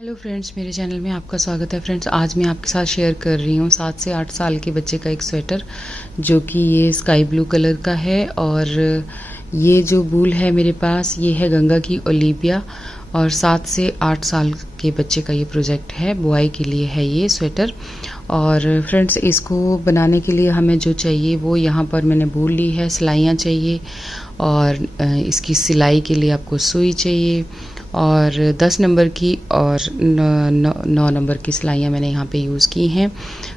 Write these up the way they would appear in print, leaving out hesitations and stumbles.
Hello friends, मेरे channel में आपका स्वागत है। फ्रेंड्स, आज मैं आपके साथ शेयर कर रही हूँ 7 से 8 साल के बच्चे का एक स्वेटर, जो कि ये स्काई ब्लू कलर का है। और ये जो वूल है मेरे पास, ये है गंगा की ओलिविया। और 7 से 8 साल के बच्चे का ये प्रोजेक्ट है, बॉय के लिए है ये स्वेटर। और फ्रेंड्स, इसको बनाने के लिए हमें जो चाहिए वो यहाँ पर मैंने वूल ली है, सिलाइयाँ चाहिए, और इसकी सिलाई के लिए आपको सुई चाहिए, और 10 नंबर की और 9 नंबर की सिलाइयाँ मैंने यहाँ पे यूज़ की हैं।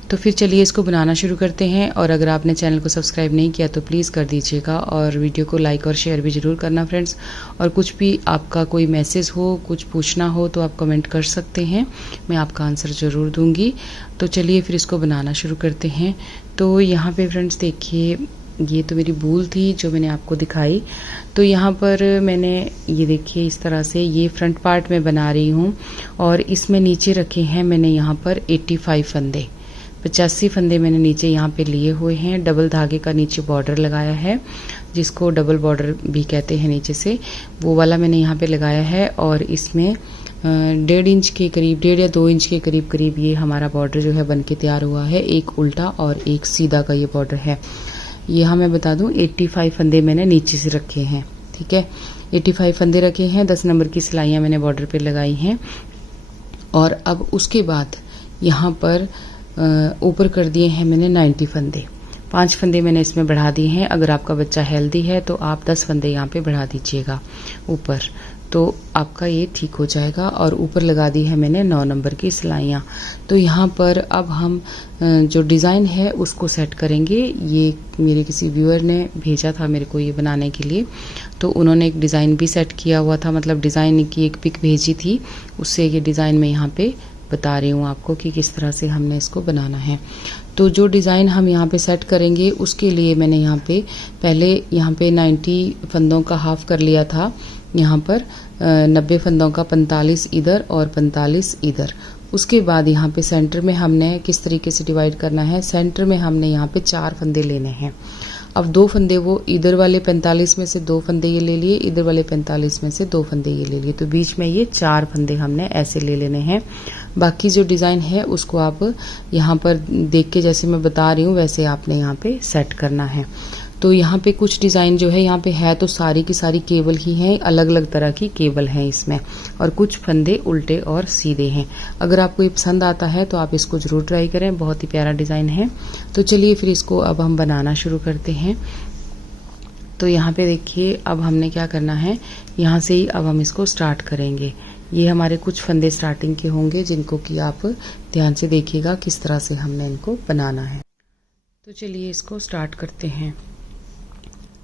तो फिर चलिए इसको बनाना शुरू करते हैं। और अगर आपने चैनल को सब्सक्राइब नहीं किया तो प्लीज़ कर दीजिएगा, और वीडियो को लाइक और शेयर भी ज़रूर करना फ्रेंड्स। और कुछ भी आपका कोई मैसेज हो, कुछ पूछना हो तो आप कमेंट कर सकते हैं, मैं आपका आंसर ज़रूर दूँगी। तो चलिए फिर इसको बनाना शुरू करते हैं। तो यहाँ पे फ्रेंड्स देखिए, ये तो मेरी वूल थी जो मैंने आपको दिखाई। तो यहाँ पर मैंने ये देखिए इस तरह से ये फ्रंट पार्ट में बना रही हूँ, और इसमें नीचे रखे हैं मैंने यहाँ पर 85 फंदे, 85 फंदे मैंने नीचे यहाँ पे लिए हुए हैं। डबल धागे का नीचे बॉर्डर लगाया है, जिसको डबल बॉर्डर भी कहते हैं नीचे से, वो वाला मैंने यहाँ पे लगाया है। और इसमें 1.5 इंच के करीब, 1.5 या 2 इंच के करीब करीब ये हमारा बॉर्डर जो है बन के तैयार हुआ है। एक उल्टा और एक सीधा का ये बॉर्डर है। यहाँ मैं बता दूं 85 फंदे मैंने नीचे से रखे हैं, ठीक है। 85 फंदे रखे हैं, 10 नंबर की सिलाइयाँ मैंने बॉर्डर पे लगाई हैं। और अब उसके बाद यहाँ पर ऊपर कर दिए हैं मैंने 90 फंदे। 5 फंदे मैंने इसमें बढ़ा दिए हैं। अगर आपका बच्चा हेल्दी है तो आप 10 फंदे यहाँ पे बढ़ा दीजिएगा ऊपर, तो आपका ये ठीक हो जाएगा। और ऊपर लगा दी है मैंने 9 नंबर की सिलाइयाँ। तो यहाँ पर अब हम जो डिज़ाइन है उसको सेट करेंगे। ये मेरे किसी व्यूअर ने भेजा था मेरे को ये बनाने के लिए, तो उन्होंने एक डिज़ाइन भी सेट किया हुआ था, मतलब डिज़ाइन की एक पिक भेजी थी, उससे ये डिज़ाइन मैं यहाँ पे बता रही हूँ आपको कि किस तरह से हमने इसको बनाना है। तो जो डिज़ाइन हम यहाँ पे सेट करेंगे उसके लिए मैंने यहाँ पे पहले यहाँ पे 90 फंदों का हाफ कर लिया था। यहाँ पर 90 फंदों का 45 इधर और 45 इधर। उसके बाद यहाँ पे सेंटर में हमने किस तरीके से डिवाइड करना है, सेंटर में हमने यहाँ पे 4 फंदे लेने हैं। अब 2 फंदे वो इधर वाले 45 में से 2 फंदे ये ले लिए, इधर वाले 45 में से 2 फंदे ये ले लिए, तो बीच में ये 4 फंदे हमने ऐसे ले लेने हैं। बाकी जो डिज़ाइन है उसको आप यहाँ पर देख के, जैसे मैं बता रही हूँ वैसे आपने यहाँ पे सेट करना है। तो यहाँ पे कुछ डिज़ाइन जो है यहाँ पे है तो सारी की सारी केबल ही हैं, अलग अलग तरह की केबल हैं इसमें, और कुछ फंदे उल्टे और सीधे हैं। अगर आपको ये पसंद आता है तो आप इसको ज़रूर ट्राई करें, बहुत ही प्यारा डिज़ाइन है। तो चलिए फिर इसको अब हम बनाना शुरू करते हैं। तो यहाँ पे देखिए अब हमने क्या करना है, यहाँ से ही अब हम इसको स्टार्ट करेंगे। ये हमारे कुछ फंदे स्टार्टिंग के होंगे जिनको कि आप ध्यान से देखिएगा किस तरह से हमने इनको बनाना है। तो चलिए इसको स्टार्ट करते हैं।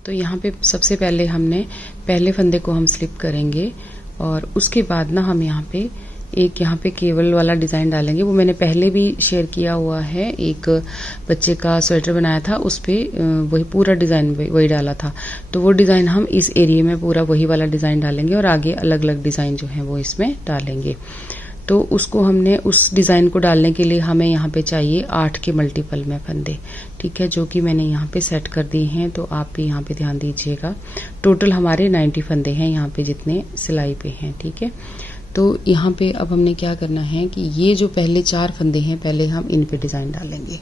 तो यहाँ पे सबसे पहले हमने पहले फंदे को हम स्लिप करेंगे, और उसके बाद ना हम यहाँ पे केबल वाला डिज़ाइन डालेंगे। वो मैंने पहले भी शेयर किया हुआ है, एक बच्चे का स्वेटर बनाया था, उस पर वही पूरा डिज़ाइन वही डाला था। तो वो डिज़ाइन हम इस एरिया में पूरा वही वाला डिज़ाइन डालेंगे, और आगे अलग अलग डिज़ाइन जो है वो इसमें डालेंगे। तो उसको हमने उस डिज़ाइन को डालने के लिए हमें यहाँ पे चाहिए 8 के मल्टीपल में फंदे, ठीक है, जो कि मैंने यहाँ पे सेट कर दिए हैं। तो आप भी यहाँ पे ध्यान दीजिएगा। टोटल हमारे 90 फंदे हैं यहाँ पे जितने सिलाई पे हैं, ठीक है। तो यहाँ पे अब हमने क्या करना है कि ये जो पहले 4 फंदे हैं, पहले हम इन पे डिज़ाइन डालेंगे।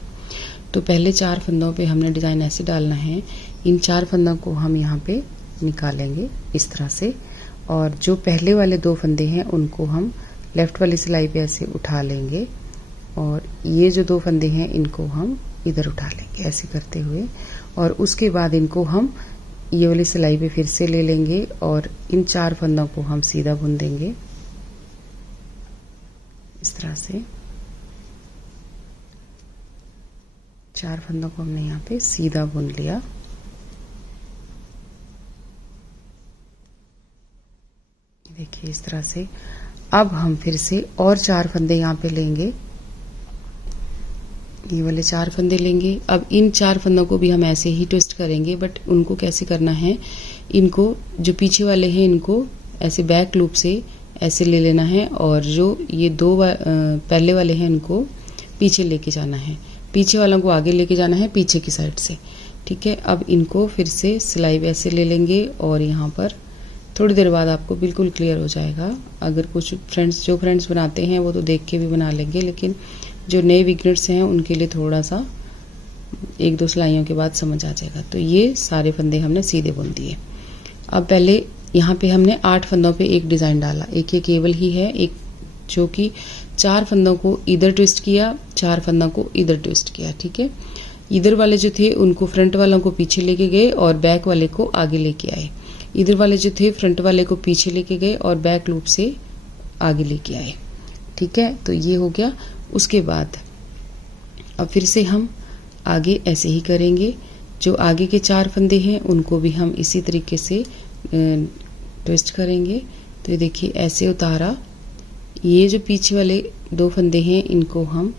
तो पहले 4 फंदों पे हमने डिज़ाइन ऐसे डालना है। इन 4 फंदों को हम यहाँ पे निकालेंगे इस तरह से, और जो पहले वाले 2 फंदे हैं उनको हम लेफ्ट वाली सिलाई पे ऐसे उठा लेंगे, और ये जो 2 फंदे हैं इनको हम इधर उठा लेंगे ऐसे करते हुए। और उसके बाद इनको हम ये वाली सिलाई पे फिर से ले लेंगे, और इन 4 फंदों को हम सीधा बुन देंगे इस तरह से। 4 फंदों को हमने यहाँ पे सीधा बुन लिया। देखिए इस तरह से। अब हम फिर से और 4 फंदे यहाँ पे लेंगे, ये वाले 4 फंदे लेंगे। अब इन 4 फंदों को भी हम ऐसे ही ट्विस्ट करेंगे, बट उनको कैसे करना है, इनको जो पीछे वाले हैं इनको ऐसे बैक लूप से ऐसे ले लेना है, और जो ये 2 पहले वाले हैं इनको पीछे लेके जाना है, पीछे वालों को आगे लेके जाना है पीछे की साइड से, ठीक है। अब इनको फिर से सिलाई वैसे ले लेंगे, और यहाँ पर थोड़ी देर बाद आपको बिल्कुल क्लियर हो जाएगा। अगर कुछ जो फ्रेंड्स बनाते हैं वो तो देख के भी बना लेंगे, लेकिन जो नए बिगनर्स हैं उनके लिए थोड़ा सा 1-2 सिलाइयों के बाद समझ आ जाएगा। तो ये सारे फंदे हमने सीधे बुन दिए। अब पहले यहाँ पे हमने 8 फंदों पे एक डिज़ाइन डाला। एक ये केवल ही है, एक जो कि 4 फंदों को इधर ट्विस्ट किया, 4 फंदों को इधर ट्विस्ट किया। ठीक है, इधर वाले जो थे उनको फ्रंट वालों को पीछे लेके गए और बैक वाले को आगे लेके आए। इधर वाले जो थे फ्रंट वाले को पीछे लेके गए और बैक लूप से आगे लेके आए। ठीक है, तो ये हो गया। उसके बाद अब फिर से हम आगे ऐसे ही करेंगे। जो आगे के 4 फंदे हैं उनको भी हम इसी तरीके से ट्विस्ट करेंगे। तो ये देखिए ऐसे उतारा। ये जो पीछे वाले 2 फंदे हैं इनको हम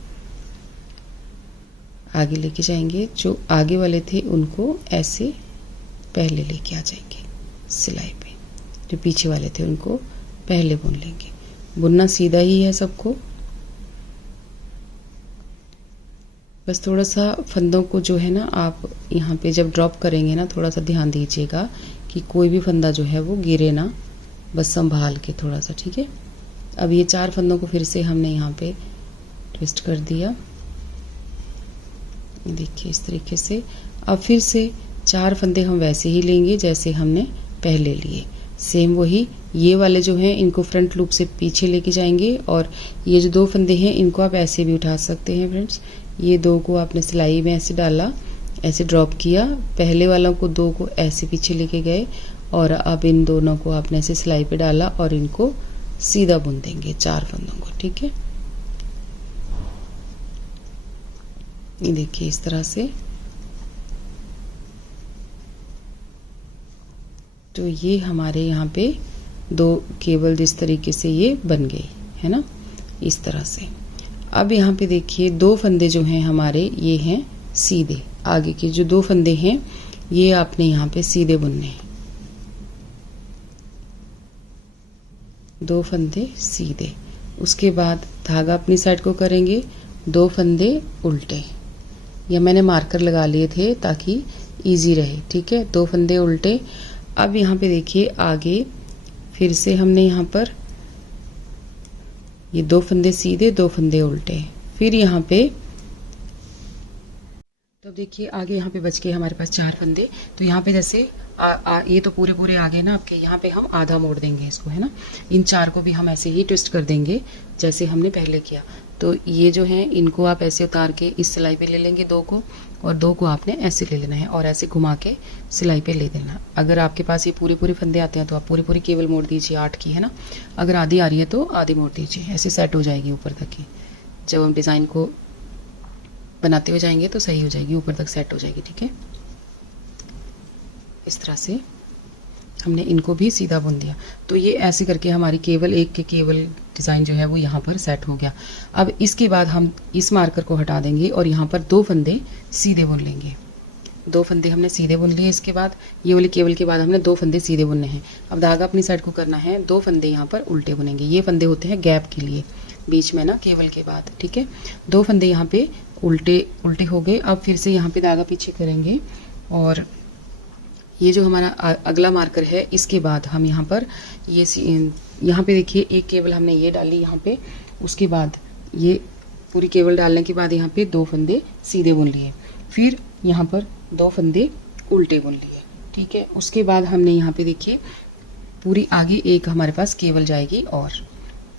आगे लेके जाएंगे। जो आगे वाले थे उनको ऐसे पहले लेके आ जाएंगे सिलाई पे। जो पीछे वाले थे उनको पहले बुन लेंगे। बुनना सीधा ही है सबको, बस थोड़ा सा फंदों को जो है ना आप यहाँ पे जब ड्रॉप करेंगे ना थोड़ा सा ध्यान दीजिएगा कि कोई भी फंदा जो है वो गिरे ना, बस संभाल के थोड़ा सा। ठीक है, अब ये 4 फंदों को फिर से हमने यहाँ पे ट्विस्ट कर दिया। देखिए इस तरीके से। अब फिर से 4 फंदे हम वैसे ही लेंगे जैसे हमने पहले लिए, सेम वही। ये वाले जो हैं इनको फ्रंट लूप से पीछे लेके जाएंगे और ये जो 2 फंदे हैं इनको आप ऐसे भी उठा सकते हैं फ्रेंड्स। ये 2 को आपने सिलाई में ऐसे डाला, ऐसे ड्रॉप किया, पहले वालों को 2 को ऐसे पीछे लेके गए और अब इन दोनों को आपने ऐसे सिलाई पे डाला और इनको सीधा बुन देंगे 4 फंदों को। ठीक है, ये देखिए इस तरह से। तो ये हमारे यहाँ पे 2 केबल जिस तरीके से ये बन गई है ना, इस तरह से। अब यहाँ पे देखिए 2 फंदे जो हैं हमारे ये हैं सीधे। आगे के जो 2 फंदे हैं ये आपने यहाँ पे सीधे बुनने हैं। 2 फंदे सीधे। उसके बाद धागा अपनी साइड को करेंगे, 2 फंदे उल्टे। या मैंने मार्कर लगा लिए थे ताकि इजी रहे। ठीक है, 2 फंदे उल्टे। अब यहाँ पे देखिए आगे फिर से हमने यहाँ पर ये 2 फंदे सीधे, 2 फंदे उल्टे। फिर यहाँ पे तो देखिए आगे यहाँ पे बच गए हमारे पास 4 फंदे। तो यहाँ पे जैसे ये तो पूरे पूरे आगे ना आपके, यहाँ पे हम आधा मोड़ देंगे इसको, है ना। इन 4 को भी हम ऐसे ही ट्विस्ट कर देंगे जैसे हमने पहले किया। तो ये जो है इनको आप ऐसे उतार के इस सिलाई पे ले लेंगे 2 को, और 2 को आपने ऐसे ले लेना है और ऐसे घुमा के सिलाई पे ले देना। अगर आपके पास ये पूरे पूरे फंदे आते हैं तो आप पूरी पूरी केवल मोड़ दीजिए 8 की, है ना। अगर आधी आ रही है तो आधी मोड़ दीजिए, ऐसे सेट हो जाएगी ऊपर तक की। जब हम डिज़ाइन को बनाते हुए जाएंगे तो सही हो जाएगी, ऊपर तक सेट हो जाएगी। ठीक है, इस तरह से हमने इनको भी सीधा बुन दिया। तो ये ऐसे करके हमारी केवल एक के केवल डिज़ाइन जो है वो यहाँ पर सेट हो गया। अब इसके बाद हम इस मार्कर को हटा देंगे और यहाँ पर 2 फंदे सीधे बुन लेंगे। 2 फंदे हमने सीधे बुन लिए। इसके बाद ये वाली केवल के बाद हमने 2 फंदे सीधे बुनने हैं। अब धागा अपनी साइड को करना है, 2 फंदे यहाँ पर उल्टे बुनेंगे। ये फंदे होते हैं गैप के लिए बीच में ना, केवल के बाद। ठीक है, 2 फंदे यहाँ पे उल्टे हो गए। अब फिर से यहाँ पे धागा पीछे करेंगे और ये जो हमारा अगला मार्कर है इसके बाद हम यहाँ पर ये यहाँ पे देखिए एक केवल हमने ये डाली यहाँ पे। उसके बाद ये पूरी केवल डालने के बाद यहाँ पे 2 फंदे सीधे बुन लिए, फिर यहाँ पर 2 फंदे उल्टे बुन लिए। ठीक है, उसके बाद हमने यहाँ पे देखिए पूरी आगे एक हमारे पास केवल जाएगी। और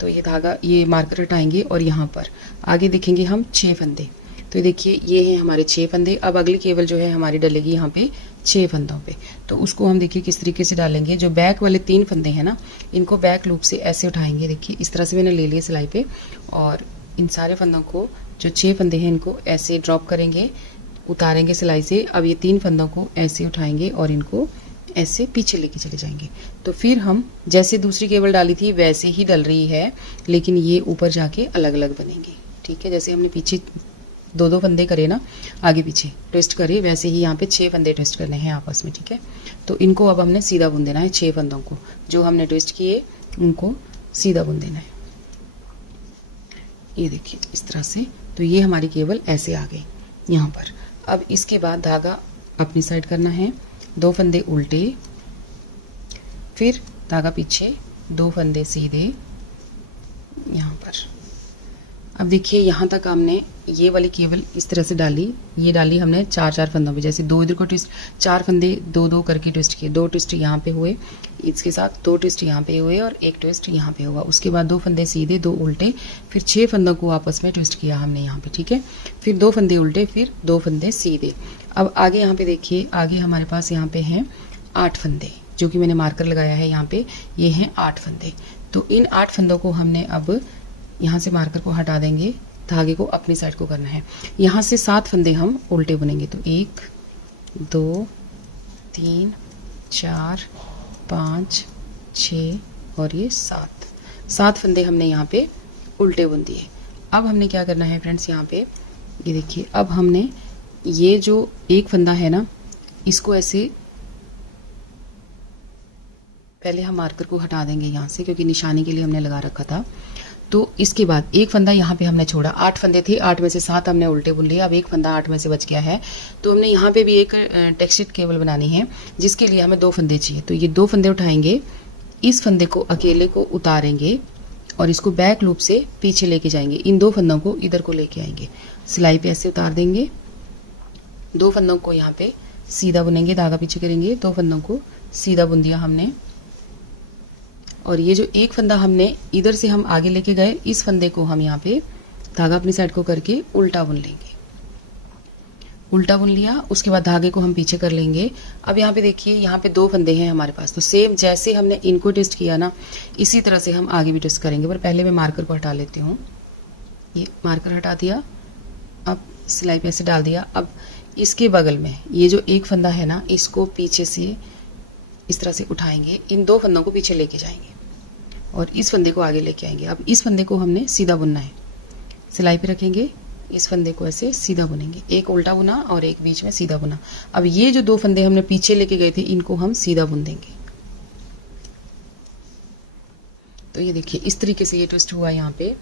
तो ये धागा ये मार्कर हटाएंगे और यहाँ पर आगे देखेंगे हम 6 फंदे। तो देखिए ये हैं हमारे 6 फंदे। अब अगली केवल जो है हमारी डलेगी यहाँ पे 6 फंदों पे। तो उसको हम देखिए किस तरीके से डालेंगे। जो बैक वाले 3 फंदे हैं ना, इनको बैक लूप से ऐसे उठाएंगे। देखिए इस तरह से मैंने ले लिया सिलाई पे, और इन सारे फंदों को जो 6 फंदे हैं इनको ऐसे ड्रॉप करेंगे, उतारेंगे सिलाई से। अब ये 3 फंदों को ऐसे उठाएंगे और इनको ऐसे पीछे लेके चले जाएंगे। तो फिर हम जैसे दूसरी केबल डाली थी वैसे ही डल रही है, लेकिन ये ऊपर जाके अलग अलग बनेंगी। ठीक है, जैसे हमने पीछे 2-2 फंदे करे ना, आगे पीछे ट्विस्ट करे, वैसे ही यहाँ पे 6 फंदे ट्विस्ट करने हैं आपस में। ठीक है, तो इनको अब हमने सीधा बुन देना है। 6 फंदों को जो हमने ट्विस्ट किए उनको सीधा बुन देना है। ये देखिए इस तरह से। तो ये हमारी केबल ऐसे आ गई यहाँ पर। अब इसके बाद धागा अपनी साइड करना है, 2 फंदे उल्टे, फिर धागा पीछे, 2 फंदे सीधे यहाँ पर। अब देखिए यहाँ तक हमने ये वाली केबल इस तरह से डाली, ये डाली हमने 4-4 फंदों पे, जैसे 2 इधर को ट्विस्ट, 4 फंदे 2-2 करके ट्विस्ट किए, 2 ट्विस्ट यहाँ पे हुए, इसके साथ 2 ट्विस्ट यहाँ पे हुए और 1 ट्विस्ट यहाँ पे हुआ। उसके बाद 2 फंदे सीधे, 2 उल्टे, फिर 6 फंदों को आपस में ट्विस्ट किया हमने यहाँ पे, ठीक है। फिर 2 फंदे उल्टे, फिर 2 फंदे सीधे। अब आगे यहाँ पे देखिए, आगे हमारे पास यहाँ पे हैं 8 फंदे, जो कि मैंने मार्कर लगाया है यहाँ पे, ये हैं 8 फंदे। तो इन 8 फंदों को हमने अब यहाँ से मार्कर को हटा देंगे, धागे को अपनी साइड को करना है। यहाँ से 7 फंदे हम उल्टे बुनेंगे, तो 1 2 3 4 5 6 और ये 7 फंदे हमने यहाँ पे उल्टे बुन दिए। अब हमने क्या करना है फ्रेंड्स, यहाँ पे ये देखिए, अब हमने ये जो एक फंदा है ना, इसको ऐसे पहले हम मार्कर को हटा देंगे यहाँ से, क्योंकि निशानी के लिए हमने लगा रखा था। तो इसके बाद एक फंदा यहाँ पे हमने छोड़ा, 8 फंदे थे, 8 में से 7 हमने उल्टे बुन लिया। अब एक फंदा 8 में से बच गया है, तो हमने यहाँ पे भी एक टेक्सचर केबल बनानी है, जिसके लिए हमें 2 फंदे चाहिए। तो ये 2 फंदे उठाएंगे, इस फंदे को अकेले को उतारेंगे और इसको बैक लूप से पीछे लेके जाएंगे, इन 2 फंदों को इधर को लेके आएंगे, सिलाई पे ऐसे उतार देंगे, 2 फंदों को यहाँ पे सीधा बुनेंगे, धागा पीछे करेंगे, 2 फंदों को सीधा बुन दिया हमने। और ये जो एक फंदा हमने इधर से हम आगे लेके गए, इस फंदे को हम यहाँ पे धागा अपनी साइड को करके उल्टा बुन लेंगे, उल्टा बुन लिया। उसके बाद धागे को हम पीछे कर लेंगे। अब यहाँ पे देखिए, यहाँ पे 2 फंदे हैं हमारे पास, तो सेम जैसे हमने इनको ट्विस्ट किया ना, इसी तरह से हम आगे भी ट्विस्ट करेंगे। पर पहले मैं मार्कर को हटा लेती हूँ, ये मार्कर हटा दिया, अब सिलाई पे ऐसे डाल दिया। अब इसके बगल में ये जो एक फंदा है ना, इसको पीछे से इस तरह से उठाएंगे, इन 2 फंदों को पीछे लेके जाएंगे और इस फंदे को आगे लेके आएंगे। अब इस फंदे को हमने सीधा बुनना है, सिलाई पे रखेंगे, इस फंदे को ऐसे सीधा बुनेंगे, एक उल्टा बुना और एक बीच में सीधा बुना। अब ये जो 2 फंदे हमने पीछे लेके गए थे, इनको हम सीधा बुन देंगे। तो ये देखिए, इस तरीके से ये ट्विस्ट हुआ। यहाँ पे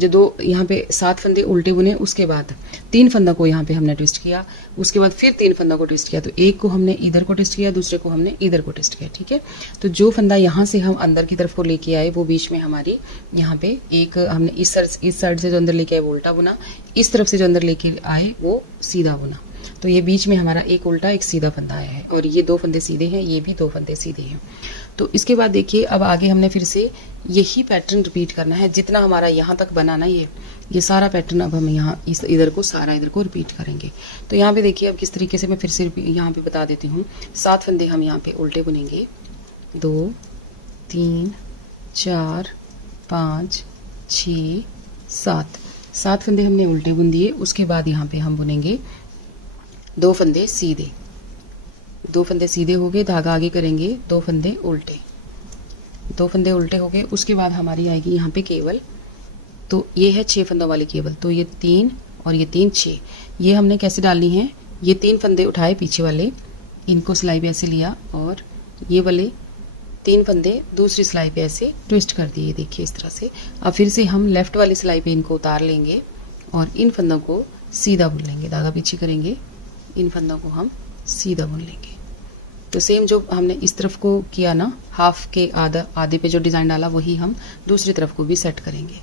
जो यहाँ पे 7 फंदे उल्टे बुने, उसके बाद 3 फंदा को यहाँ पे हमने ट्विस्ट किया, उसके बाद फिर 3 फंदा को ट्विस्ट किया। तो एक को हमने इधर को ट्विस्ट किया, दूसरे को हमने इधर को ट्विस्ट किया, ठीक है। तो जो फंदा यहाँ से हम अंदर की तरफ को लेके आए, वो बीच में हमारी यहाँ पे एक हमने इस साइड से जो अंदर लेके आए वो उल्टा बुना, इस तरफ से जो अंदर लेके आए वो सीधा बुना। तो ये बीच में हमारा एक उल्टा एक सीधा फंदा आया है, और ये 2 फंदे सीधे हैं, ये भी 2 फंदे सीधे हैं। तो इसके बाद देखिए, अब आगे हमने फिर से यही पैटर्न रिपीट करना है, जितना हमारा यहाँ तक बना ना, ये सारा पैटर्न अब हम यहाँ इधर को सारा इधर को रिपीट करेंगे। तो यहाँ पे देखिए, अब किस तरीके से मैं फिर से यहाँ पे बता देती हूँ। 7 फंदे हम यहाँ पे उल्टे बुनेंगे, 2 3 4 5 6 7 फंदे हमने उल्टे बुन दिए। उसके बाद यहाँ पे हम बुनेंगे 2 फंदे सीधे, 2 फंदे सीधे हो गए, धागा आगे करेंगे, 2 फंदे उल्टे, 2 फंदे उल्टे हो गए। उसके बाद हमारी आएगी यहाँ पे केबल, तो ये है 6 फंदों वाली केबल। तो ये 3 और ये 3 6, ये हमने कैसे डालनी है, ये 3 फंदे उठाए पीछे वाले, इनको सिलाई पे ऐसे लिया और ये वाले 3 फंदे दूसरी सिलाई पे ऐसे ट्विस्ट कर दिए, देखिए इस तरह से। अब फिर से हम लेफ्ट वाली सिलाई पे इनको उतार लेंगे और इन फंदों को सीधा बुन लेंगे, धागा पीछे करेंगे, इन फंदों को हम सीधा बुन लेंगे। तो सेम जो हमने इस तरफ को किया ना, हाफ के आधे पे जो डिज़ाइन डाला, वही हम दूसरी तरफ को भी सेट करेंगे,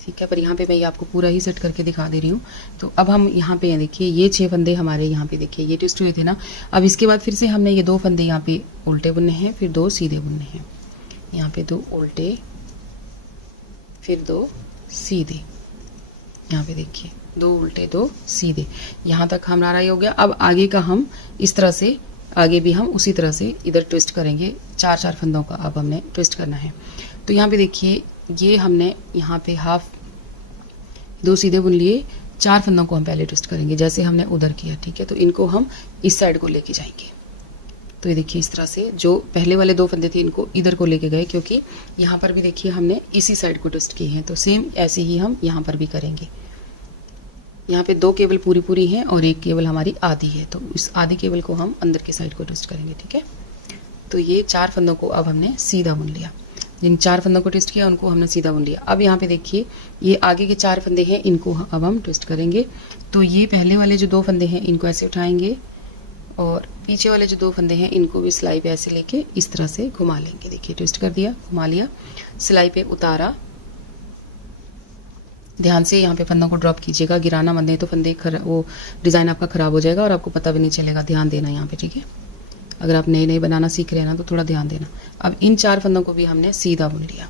ठीक है। पर यहाँ पे मैं ये आपको पूरा ही सेट करके दिखा दे रही हूँ। तो अब हम यहाँ पे देखिए, ये 6 फंदे हमारे यहाँ पे देखिए ये ट्विस्ट हुए थे ना। अब इसके बाद फिर से हमने ये 2 फंदे यहाँ पे उल्टे बुनने हैं, फिर 2 सीधे बुनने हैं, यहाँ पे 2 उल्टे फिर 2 सीधे, यहाँ पे देखिए 2 उल्टे 2 सीधे, यहाँ तक हमारा ये हो गया। अब आगे का हम इस तरह से, आगे भी हम उसी तरह से इधर ट्विस्ट करेंगे, 4-4 फंदों का अब हमने ट्विस्ट करना है। तो यहाँ पे देखिए, ये हमने यहाँ पे हाफ 2 सीधे बुन लिए, 4 फंदों को हम पहले ट्विस्ट करेंगे जैसे हमने उधर किया, ठीक है। तो इनको हम इस साइड को लेके जाएंगे। तो ये देखिए, इस तरह से जो पहले वाले 2 फंदे थे, इनको इधर को लेके गए, क्योंकि यहाँ पर भी देखिए हमने इसी साइड को ट्विस्ट किए हैं। तो सेम ऐसे ही हम यहाँ पर भी करेंगे। यहाँ पे 2 केबल पूरी हैं और 1 केबल हमारी आधी है, तो इस आधी केबल को हम अंदर के साइड को ट्विस्ट करेंगे, ठीक है। तो ये 4 फंदों को अब हमने सीधा बुन लिया, जिन 4 फंदों को ट्विस्ट किया उनको हमने सीधा बुन लिया। अब यहाँ पे देखिए, ये आगे के 4 फंदे हैं, इनको अब हम ट्विस्ट करेंगे। तो ये पहले वाले जो 2 फंदे हैं, इनको ऐसे उठाएंगे और पीछे वाले जो 2 फंदे हैं इनको भी सिलाई पे ऐसे लेके इस तरह से घुमा लेंगे। देखिए ट्विस्ट कर दिया, घुमा लिया, सिलाई पे उतारा। ध्यान से यहाँ पे फंदों को ड्रॉप कीजिएगा, गिराना मत, नहीं तो फंदे वो डिज़ाइन आपका ख़राब हो जाएगा और आपको पता भी नहीं चलेगा। ध्यान देना यहाँ पे, ठीक है। अगर आप नए नए बनाना सीख रहे हैं ना तो थोड़ा ध्यान देना। अब इन 4 फंदों को भी हमने सीधा बुन लिया।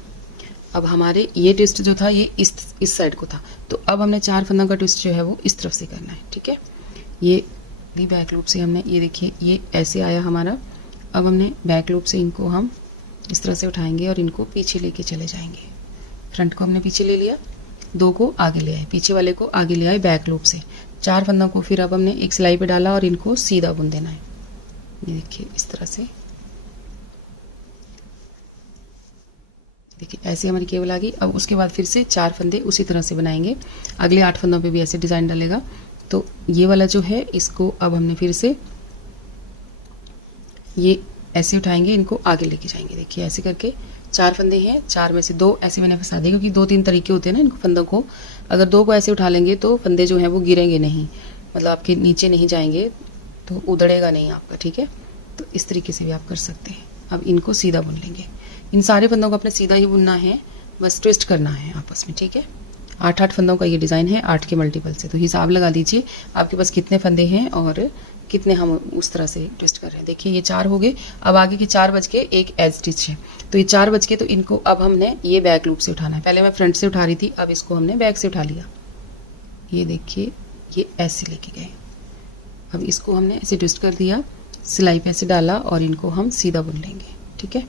अब हमारे ये ट्विस्ट जो था ये इस साइड को था, तो अब हमने 4 फंदों का ट्विस्ट जो है वो इस तरफ से करना है, ठीक है। ये भी बैक लूप से हमने, ये देखिए ये ऐसे आया हमारा। अब हमने बैक लूप से इनको हम इस तरह से उठाएंगे और इनको पीछे लेके चले जाएंगे। फ्रंट को हमने पीछे ले लिया, 2 को आगे ले आए, पीछे वाले को आगे ले आए बैक लूप से। 4 फंदों को फिर अब हमने एक सिलाई पे डाला और इनको सीधा बुन देना है। ये देखिए इस तरह से, देखिए ऐसे हमारी केबल आ गई। अब उसके बाद फिर से 4 फंदे उसी तरह से बनाएंगे। अगले 8 फंदों पे भी ऐसे डिज़ाइन डलेगा। तो ये वाला जो है इसको अब हमने फिर से ये ऐसे उठाएंगे, इनको आगे लेके जाएंगे। देखिए ऐसे करके 4 फंदे हैं, 4 में से 2 ऐसे मैंने फंसा दिए, क्योंकि 2-3 तरीके होते हैं ना इनको फंदों को। अगर 2 को ऐसे उठा लेंगे तो फंदे जो हैं वो गिरेंगे नहीं, मतलब आपके नीचे नहीं जाएंगे, तो उधड़ेगा नहीं आपका, ठीक है। तो इस तरीके से भी आप कर सकते हैं। अब इनको सीधा बुन लेंगे। इन सारे फंदों को अपने सीधा ही बुनना है, बस ट्विस्ट करना है आपस में, ठीक है। 8-8 फंदों का ये डिज़ाइन है, 8 के मल्टीपल से। तो हिसाब लगा दीजिए आपके पास कितने फंदे हैं और कितने हम उस तरह से ट्विस्ट कर रहे हैं। देखिए ये 4 हो गए। अब आगे के 4 बज के एक एज स्टिच है, तो ये 4 बज के, तो इनको अब हमने ये बैक लूप से उठाना है। पहले मैं फ्रंट से उठा रही थी, अब इसको हमने बैक से उठा लिया। ये देखिए ये ऐसे लेके गए। अब इसको हमने ऐसे ट्विस्ट कर दिया, सिलाई पे ऐसे डाला और इनको हम सीधा बुन लेंगे, ठीक है।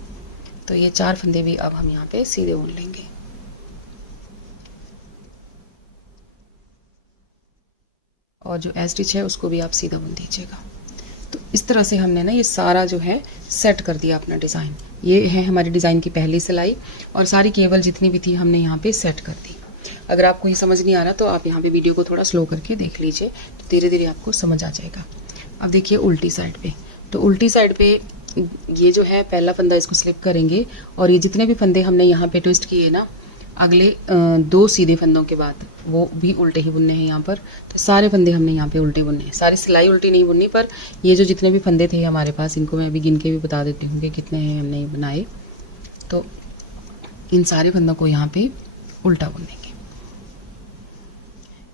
तो ये 4 फंदे भी अब हम यहाँ पे सीधे बुन लेंगे। और जो एज स्टिच है उसको भी आप सीधा बुन दीजिएगा। तो इस तरह से हमने ना ये सारा जो है सेट कर दिया अपना डिज़ाइन। ये है हमारी डिज़ाइन की पहली सिलाई और सारी केबल जितनी भी थी हमने यहाँ पे सेट कर दी। अगर आपको ये समझ नहीं आ रहा तो आप यहाँ पे वीडियो को थोड़ा स्लो करके देख लीजिए, तो धीरे धीरे आपको समझ आ जाएगा। अब देखिए उल्टी साइड पे, तो उल्टी साइड पे ये जो है पहला फंदा इसको स्लिप करेंगे और ये जितने भी फंदे हमने यहाँ पे ट्विस्ट किए ना, अगले 2 सीधे फंदों के बाद वो भी उल्टे ही बुनने हैं यहाँ पर। तो सारे फंदे हमने यहाँ पे उल्टे बुनने हैं, सारी सिलाई उल्टी नहीं बुननी, पर ये जो जितने भी फंदे थे हमारे पास, इनको मैं अभी गिन के भी बता देती हूँ कि कितने हैं हमने बनाए। तो इन सारे फंदों को यहाँ पे उल्टा बुन देंगे।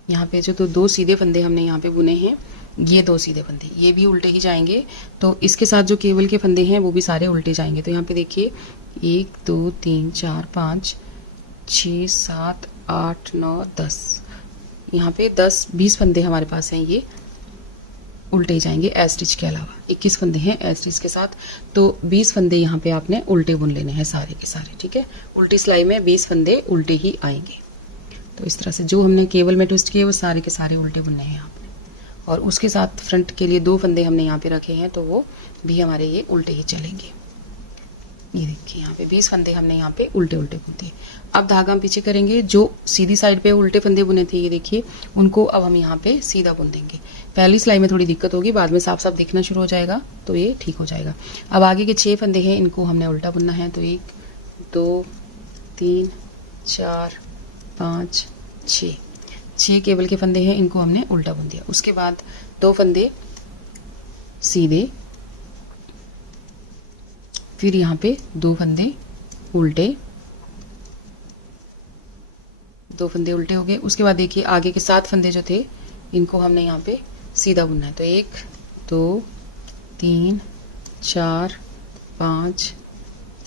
यहाँ पे जो तो 2 सीधे फंदे हमने यहाँ पे बुने हैं, ये 2 सीधे फंदे ये भी उल्टे ही जाएंगे। तो इसके साथ जो केबल के फंदे हैं वो भी सारे उल्टे जाएंगे। तो यहाँ पे देखिए 1 2 3 4 5 6 7 8 9 10, यहाँ पे 10-20 फंदे हमारे पास हैं, ये उल्टे ही जाएंगे एज स्टिच के अलावा। 21 फंदे हैं एज स्टिच के साथ, तो 20 फंदे यहाँ पे आपने उल्टे बुन लेने हैं सारे के सारे, ठीक है। उल्टी सिलाई में 20 फंदे उल्टे ही आएंगे। तो इस तरह से जो हमने केबल में ट्विस्ट किए वो सारे के सारे उल्टे बुनने हैं आपने। और उसके साथ फ्रंट के लिए 2 फंदे हमने यहाँ पे रखे हैं, तो वो भी हमारे ये उल्टे ही चलेंगे। ये देखिए यहाँ पे 20 फंदे हमने यहाँ पे उल्टे उल्टे बुन दिए। अब धागा हम पीछे करेंगे, जो सीधी साइड पे उल्टे फंदे बुने थे ये देखिए, उनको अब हम यहाँ पे सीधा बुन देंगे। पहली सिलाई में थोड़ी दिक्कत होगी, बाद में साफ साफ दिखना शुरू हो जाएगा, तो ये ठीक हो जाएगा। अब आगे के 6 फंदे हैं, इनको हमने उल्टा बुनना है। तो 1 2 3 4 5 6 केबल के फंदे हैं, इनको हमने उल्टा बुन दिया। उसके बाद 2 फंदे सीधे, फिर यहाँ पे 2 फंदे उल्टे, 2 फंदे उल्टे हो गए। उसके बाद देखिए आगे के 7 फंदे जो थे इनको हमने यहाँ पे सीधा बुनना है। तो 1 2 3 4 5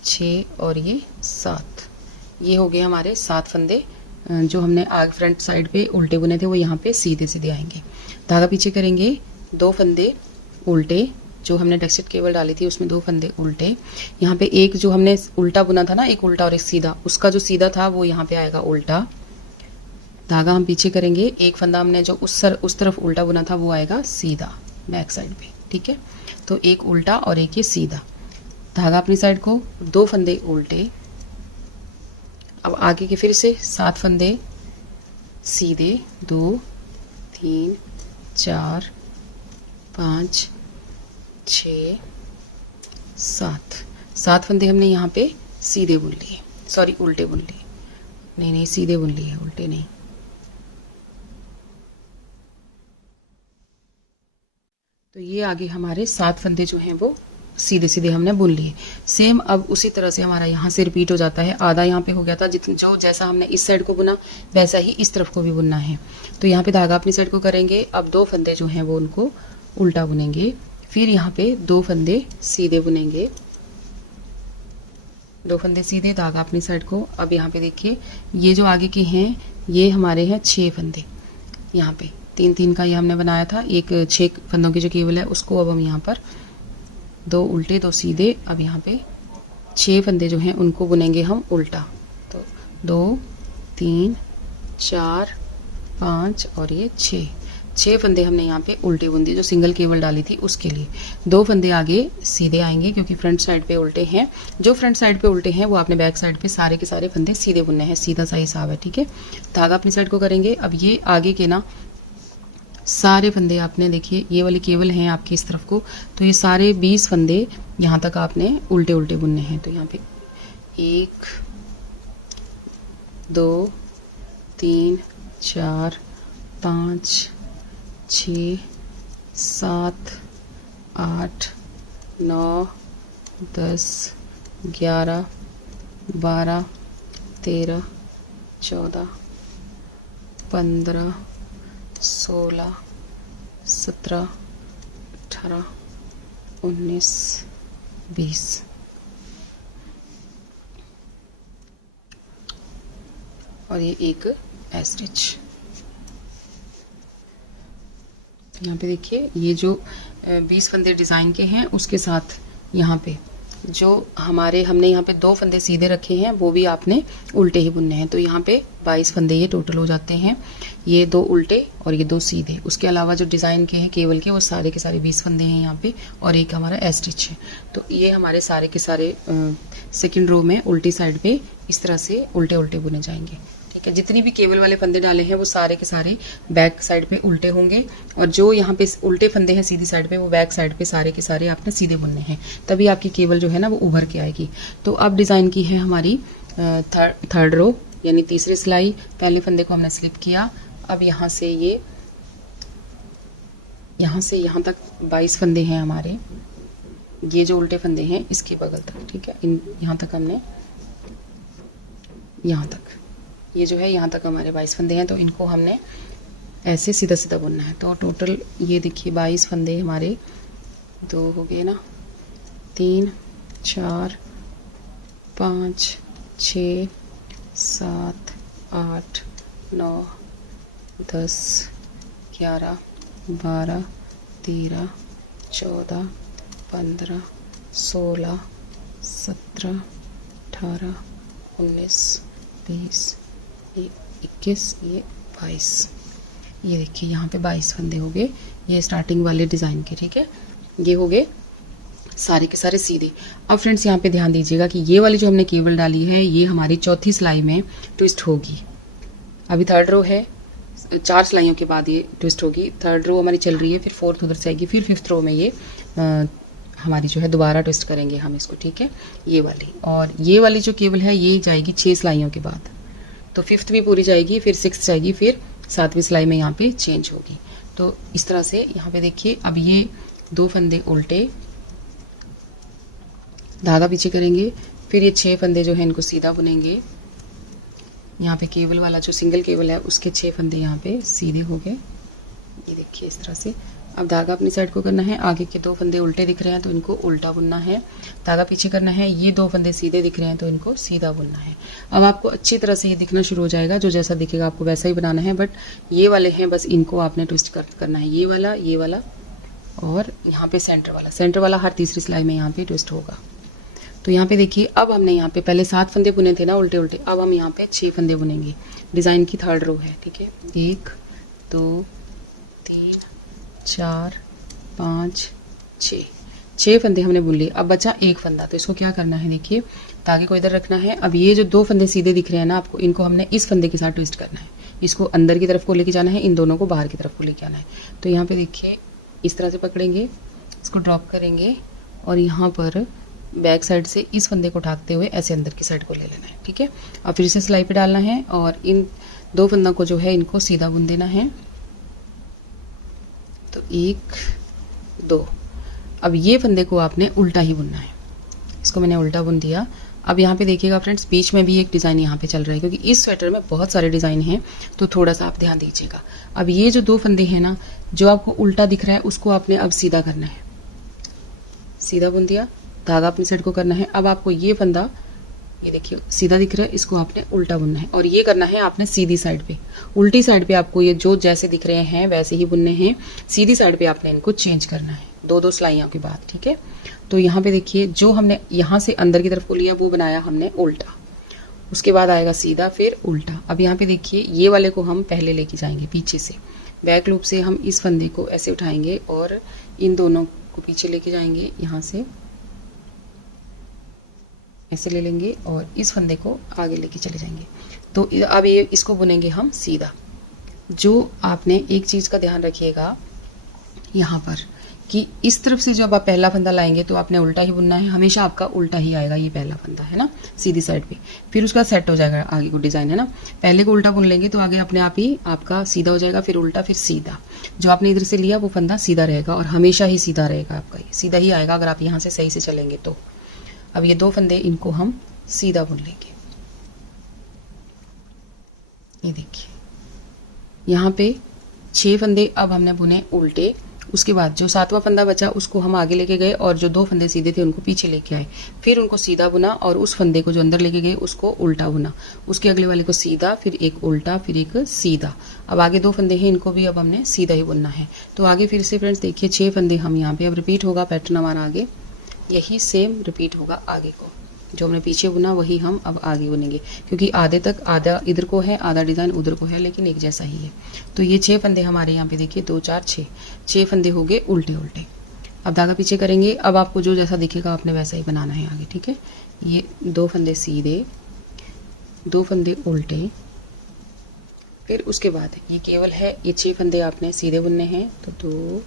6 और ये 7, ये हो गए हमारे 7 फंदे जो हमने आगे फ्रंट साइड पे उल्टे बुने थे, वो यहाँ पे सीधे सीधे आएंगे। धागा पीछे करेंगे, 2 फंदे उल्टे, जो हमने डेक्सेट केबल डाली थी उसमें 2 फंदे उल्टे। यहाँ पे एक जो हमने उल्टा बुना था ना, एक उल्टा और एक सीधा, उसका जो सीधा था वो यहाँ पे आएगा उल्टा। धागा हम पीछे करेंगे, एक फंदा हमने जो उस तरफ उल्टा बुना था वो आएगा सीधा बैक साइड पे, ठीक है। तो एक उल्टा और एक ये सीधा। धागा अपनी साइड को, 2 फंदे उल्टे। अब आगे के फिर से 7 फंदे सीधे, 2 3 4 5 6 7 फंदे हमने यहाँ पे सीधे बुन लिए, सॉरी उल्टे बुन लिए, नहीं सीधे बुन लिए, उल्टे नहीं। तो ये आगे हमारे 7 फंदे जो हैं वो सीधे सीधे हमने बुन लिए। सेम अब उसी तरह से हमारा यहाँ से रिपीट हो जाता है। आधा यहाँ पे हो गया था, जो जैसा हमने इस साइड को बुना वैसा ही इस तरफ को भी बुनना है। तो यहाँ पे धागा अपनी साइड को करेंगे। अब 2 फंदे जो हैं वो उनको उल्टा बुनेंगे, फिर यहाँ पे 2 फंदे सीधे बुनेंगे, 2 फंदे सीधे, धागा अपनी साइड को। अब यहाँ पे देखिए ये जो आगे के हैं ये हमारे हैं 6 फंदे। यहाँ पे 3-3 का ये हमने बनाया था, एक 6 फंदों की जो केबल है उसको अब हम यहाँ पर 2 उल्टे 2 सीधे, अब यहाँ पे 6 फंदे जो हैं उनको बुनेंगे हम उल्टा। तो 2 3 4 5 और ये 6 फंदे हमने यहाँ पे उल्टे बुन दिए, जो सिंगल केबल डाली थी उसके लिए। 2 फंदे आगे सीधे आएंगे क्योंकि फ्रंट साइड पे उल्टे हैं। जो फ्रंट साइड पे उल्टे हैं वो आपने बैक साइड पे सारे के सारे फंदे सीधे बुनने हैं, सीधा सा हिसाब है, ठीक है। धागा अपनी साइड को करेंगे। अब ये आगे के ना सारे फंदे आपने देखिए, ये वाली केबल हैं आपकी इस तरफ को, तो ये सारे 20 फंदे यहाँ तक आपने उल्टे उल्टे बुनने हैं। तो यहाँ पे 1 2 3 4 5 6 7 8 9 10 11 12 13 14 15 16 17 18 19 20। और ये एक स्टिच। यहाँ पे देखिए ये जो 20 फंदे डिज़ाइन के हैं उसके साथ यहाँ पे जो हमने यहाँ पे 2 फंदे सीधे रखे हैं वो भी आपने उल्टे ही बुनने हैं। तो यहाँ पे 22 फंदे ये टोटल हो जाते हैं, ये 2 उल्टे और ये 2 सीधे। उसके अलावा जो डिज़ाइन के हैं केबल के वो सारे के सारे 20 फंदे हैं यहाँ पे, और एक हमारा स्टिच है। तो ये हमारे सारे के सारे सेकेंड रो में उल्टी साइड पे इस तरह से उल्टे उल्टे बुने जाएंगे, ठीक है। जितनी भी केबल वाले फंदे डाले हैं वो सारे के सारे बैक साइड पे उल्टे होंगे, और जो यहाँ पे उल्टे फंदे हैं सीधी साइड पे वो बैक साइड पे सारे के सारे आपने सीधे बुनने हैं, तभी आपकी केबल जो है ना वो उभर के आएगी। तो अब डिज़ाइन की है हमारी थर्ड रो, यानी तीसरी सिलाई। पहले फंदे को हमने स्लिप किया। अब यहाँ से यहाँ तक 22 फंदे हैं हमारे, ये जो उल्टे फंदे हैं इसके बगल तक, ठीक है। यहाँ तक हमने, यहाँ तक ये जो है यहाँ तक हमारे 22 फंदे हैं, तो इनको हमने ऐसे सीधा सीधा बुनना है। तो टोटल ये देखिए 22 फंदे हमारे 2 हो गए ना, 3 4 5 6 7 8 9 10 11 12 13 14 15 16 17 18 19 20 21 ये 22। ये देखिए यहाँ पे 22 फंदे हो गए, ये स्टार्टिंग वाले डिज़ाइन के, ठीक है। ये हो गए सारे के सारे सीधे। अब फ्रेंड्स यहाँ पे ध्यान दीजिएगा कि ये वाली जो हमने केबल डाली है ये हमारी चौथी सिलाई में ट्विस्ट होगी। अभी थर्ड रो है, 4 सिलाइयों के बाद ये ट्विस्ट होगी। थर्ड रो हमारी चल रही है, फिर फोर्थ उधर से आएगी, फिर फिफ्थ रो में ये हमारी जो है दोबारा ट्विस्ट करेंगे हम इसको, ठीक है, ये वाली। और ये वाली जो केबल है ये जाएगी 6 सिलाइयों के बाद, तो फिफ्थ भी पूरी जाएगी, फिर सिक्स्थ जाएगी, फिर 7वीं सिलाई में यहाँ पे चेंज होगी। तो इस तरह से यहाँ पे देखिए अब ये 2 फंदे उल्टे, धागा पीछे करेंगे, फिर ये 6 फंदे जो है इनको सीधा बुनेंगे। यहाँ पे केबल वाला जो सिंगल केबल है उसके 6 फंदे यहाँ पे सीधे हो गए, ये देखिए इस तरह से। अब धागा अपनी साइड को करना है, आगे के 2 फंदे उल्टे दिख रहे हैं तो इनको उल्टा बुनना है, धागा पीछे करना है, ये 2 फंदे सीधे दिख रहे हैं तो इनको सीधा बुनना है। अब आपको अच्छी तरह से ये दिखना शुरू हो जाएगा, जो जैसा दिखेगा आपको वैसा ही बनाना है, बट ये वाले हैं बस इनको आपने ट्विस्ट करना है, ये वाला और यहाँ पे सेंटर वाला हर तीसरी सिलाई में यहाँ पे ट्विस्ट होगा। तो यहाँ पे देखिए अब हमने यहाँ पे पहले 7 फंदे बुने थे ना उल्टे उल्टे, अब हम यहाँ पे 6 फंदे बुनेंगे। डिज़ाइन की थर्ड रो है, ठीक है। 1 2 3 4 5 6 फंदे हमने बुन लिए। अब बचा 1 फंदा, तो इसको क्या करना है, देखिए धागे को इधर रखना है। अब ये जो 2 फंदे सीधे दिख रहे हैं ना आपको, इनको हमने इस फंदे के साथ ट्विस्ट करना है, इसको अंदर की तरफ को लेके जाना है, इन दोनों को बाहर की तरफ को लेके आना है। तो यहाँ पे देखिए इस तरह से पकड़ेंगे, इसको ड्रॉप करेंगे और यहाँ पर बैक साइड से इस फंदे को उठाते हुए ऐसे अंदर की साइड को ले लेना है, ठीक है। अब फिर से सिलाई पे डालना है और इन 2 फंदों को जो है इनको सीधा बुन देना है। तो 1 2। अब ये फंदे को आपने उल्टा ही बुनना है। इसको मैंने उल्टा बुन दिया। अब यहाँ पे देखिएगा फ्रेंड्स, बीच में भी एक डिज़ाइन यहाँ पे चल रहा है, क्योंकि इस स्वेटर में बहुत सारे डिज़ाइन हैं, तो थोड़ा सा आप ध्यान दीजिएगा। अब ये जो 2 फंदे हैं ना, जो आपको उल्टा दिख रहा है उसको आपने अब सीधा करना है। सीधा बुन दिया, धागा अपनी साइड को करना है। अब आपको ये फंदा, ये देखिए सीधा दिख रहा है, इसको आपने उल्टा बुनना है, और ये करना है आपने सीधी साइड पे। उल्टी साइड पे आपको ये जो जैसे दिख रहे हैं वैसे ही बुनने हैं, सीधी साइड पे आपने इनको चेंज करना है 2-2 सिलाइयों के बाद, ठीक है। तो यहाँ पे देखिए, जो हमने यहाँ से अंदर की तरफ को लिया वो बनाया हमने उल्टा, उसके बाद आएगा सीधा, फिर उल्टा। अब यहाँ पे देखिए, ये वाले को हम पहले लेके जाएंगे पीछे से, बैक लूप से हम इस फंदे को ऐसे उठाएंगे और इन दोनों को पीछे लेके जाएंगे, यहाँ से ऐसे ले लेंगे और इस फंदे को आगे लेके चले जाएंगे। तो अब ये इसको बुनेंगे हम सीधा। जो आपने एक चीज़ का ध्यान रखिएगा यहाँ पर, कि इस तरफ से जब आप पहला फंदा लाएंगे तो आपने उल्टा ही बुनना है, हमेशा आपका उल्टा ही आएगा। ये पहला फंदा है ना, सीधी साइड पे, फिर उसका सेट हो जाएगा आगे को डिज़ाइन, है ना। पहले को उल्टा बुन लेंगे तो आगे अपने आप ही आपका सीधा हो जाएगा, फिर उल्टा, फिर सीधा। जो आपने इधर से लिया वो फंदा सीधा रहेगा, और हमेशा ही सीधा रहेगा आपका, ये सीधा ही आएगा अगर आप यहाँ से सही से चलेंगे तो। अब ये 2 फंदे, इनको हम सीधा बुन लेंगे। ये देखिए, यहाँ पे 6 फंदे अब हमने बुने उल्टे। उसके बाद जो 7वां फंदा बचा उसको हम आगे लेके गए, और जो 2 फंदे सीधे थे उनको पीछे लेके आए, फिर उनको सीधा बुना, और उस फंदे को जो अंदर लेके गए उसको उल्टा बुना, उसके अगले वाले को सीधा, फिर एक उल्टा, फिर एक सीधा। अब आगे 2 फंदे हैं, इनको भी अब हमने सीधा ही बुनना है। तो आगे फिर से फ्रेंड्स देखिए, 6 फंदे हम यहाँ पे अब रिपीट होगा पैटर्न हमारा आगे, यही सेम रिपीट होगा आगे को। जो हमने पीछे बुना वही हम अब आगे बुनेंगे, क्योंकि आधे तक आधा इधर को है, आधा डिज़ाइन उधर को है, लेकिन एक जैसा ही है। तो ये 6 फंदे हमारे यहाँ पे देखिए, 2 4 6 फंदे हो गए उल्टे उल्टे। अब धागा पीछे करेंगे। अब आपको जो जैसा दिखेगा आपने वैसा ही बनाना है आगे, ठीक है। ये 2 फंदे सीधे, 2 फंदे उल्टे, फिर उसके बाद ये केवल है, ये 6 फंदे आपने सीधे बुनने हैं। तो 2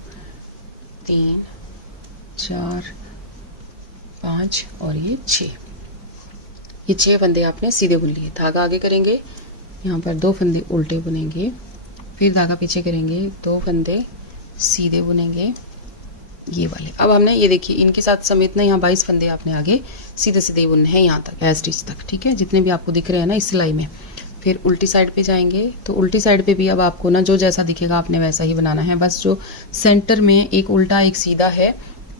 3 4 5 और ये 6, ये 6 फंदे आपने सीधे बुन लिए। धागा आगे करेंगे, यहाँ पर 2 फंदे उल्टे बुनेंगे, फिर धागा पीछे करेंगे, 2 फंदे सीधे बुनेंगे, ये वाले। अब हमने ये देखिए, इनके साथ समेतना यहाँ 22 फंदे आपने आगे सीधे सीधे बुनने हैं यहाँ तक, एज स्टिच तक, ठीक है, जितने भी आपको दिख रहे हैं ना इस सिलाई में। फिर उल्टी साइड पे जाएंगे, तो उल्टी साइड पे भी अब आपको ना जो जैसा दिखेगा आपने वैसा ही बनाना है। बस जो सेंटर में एक उल्टा एक सीधा है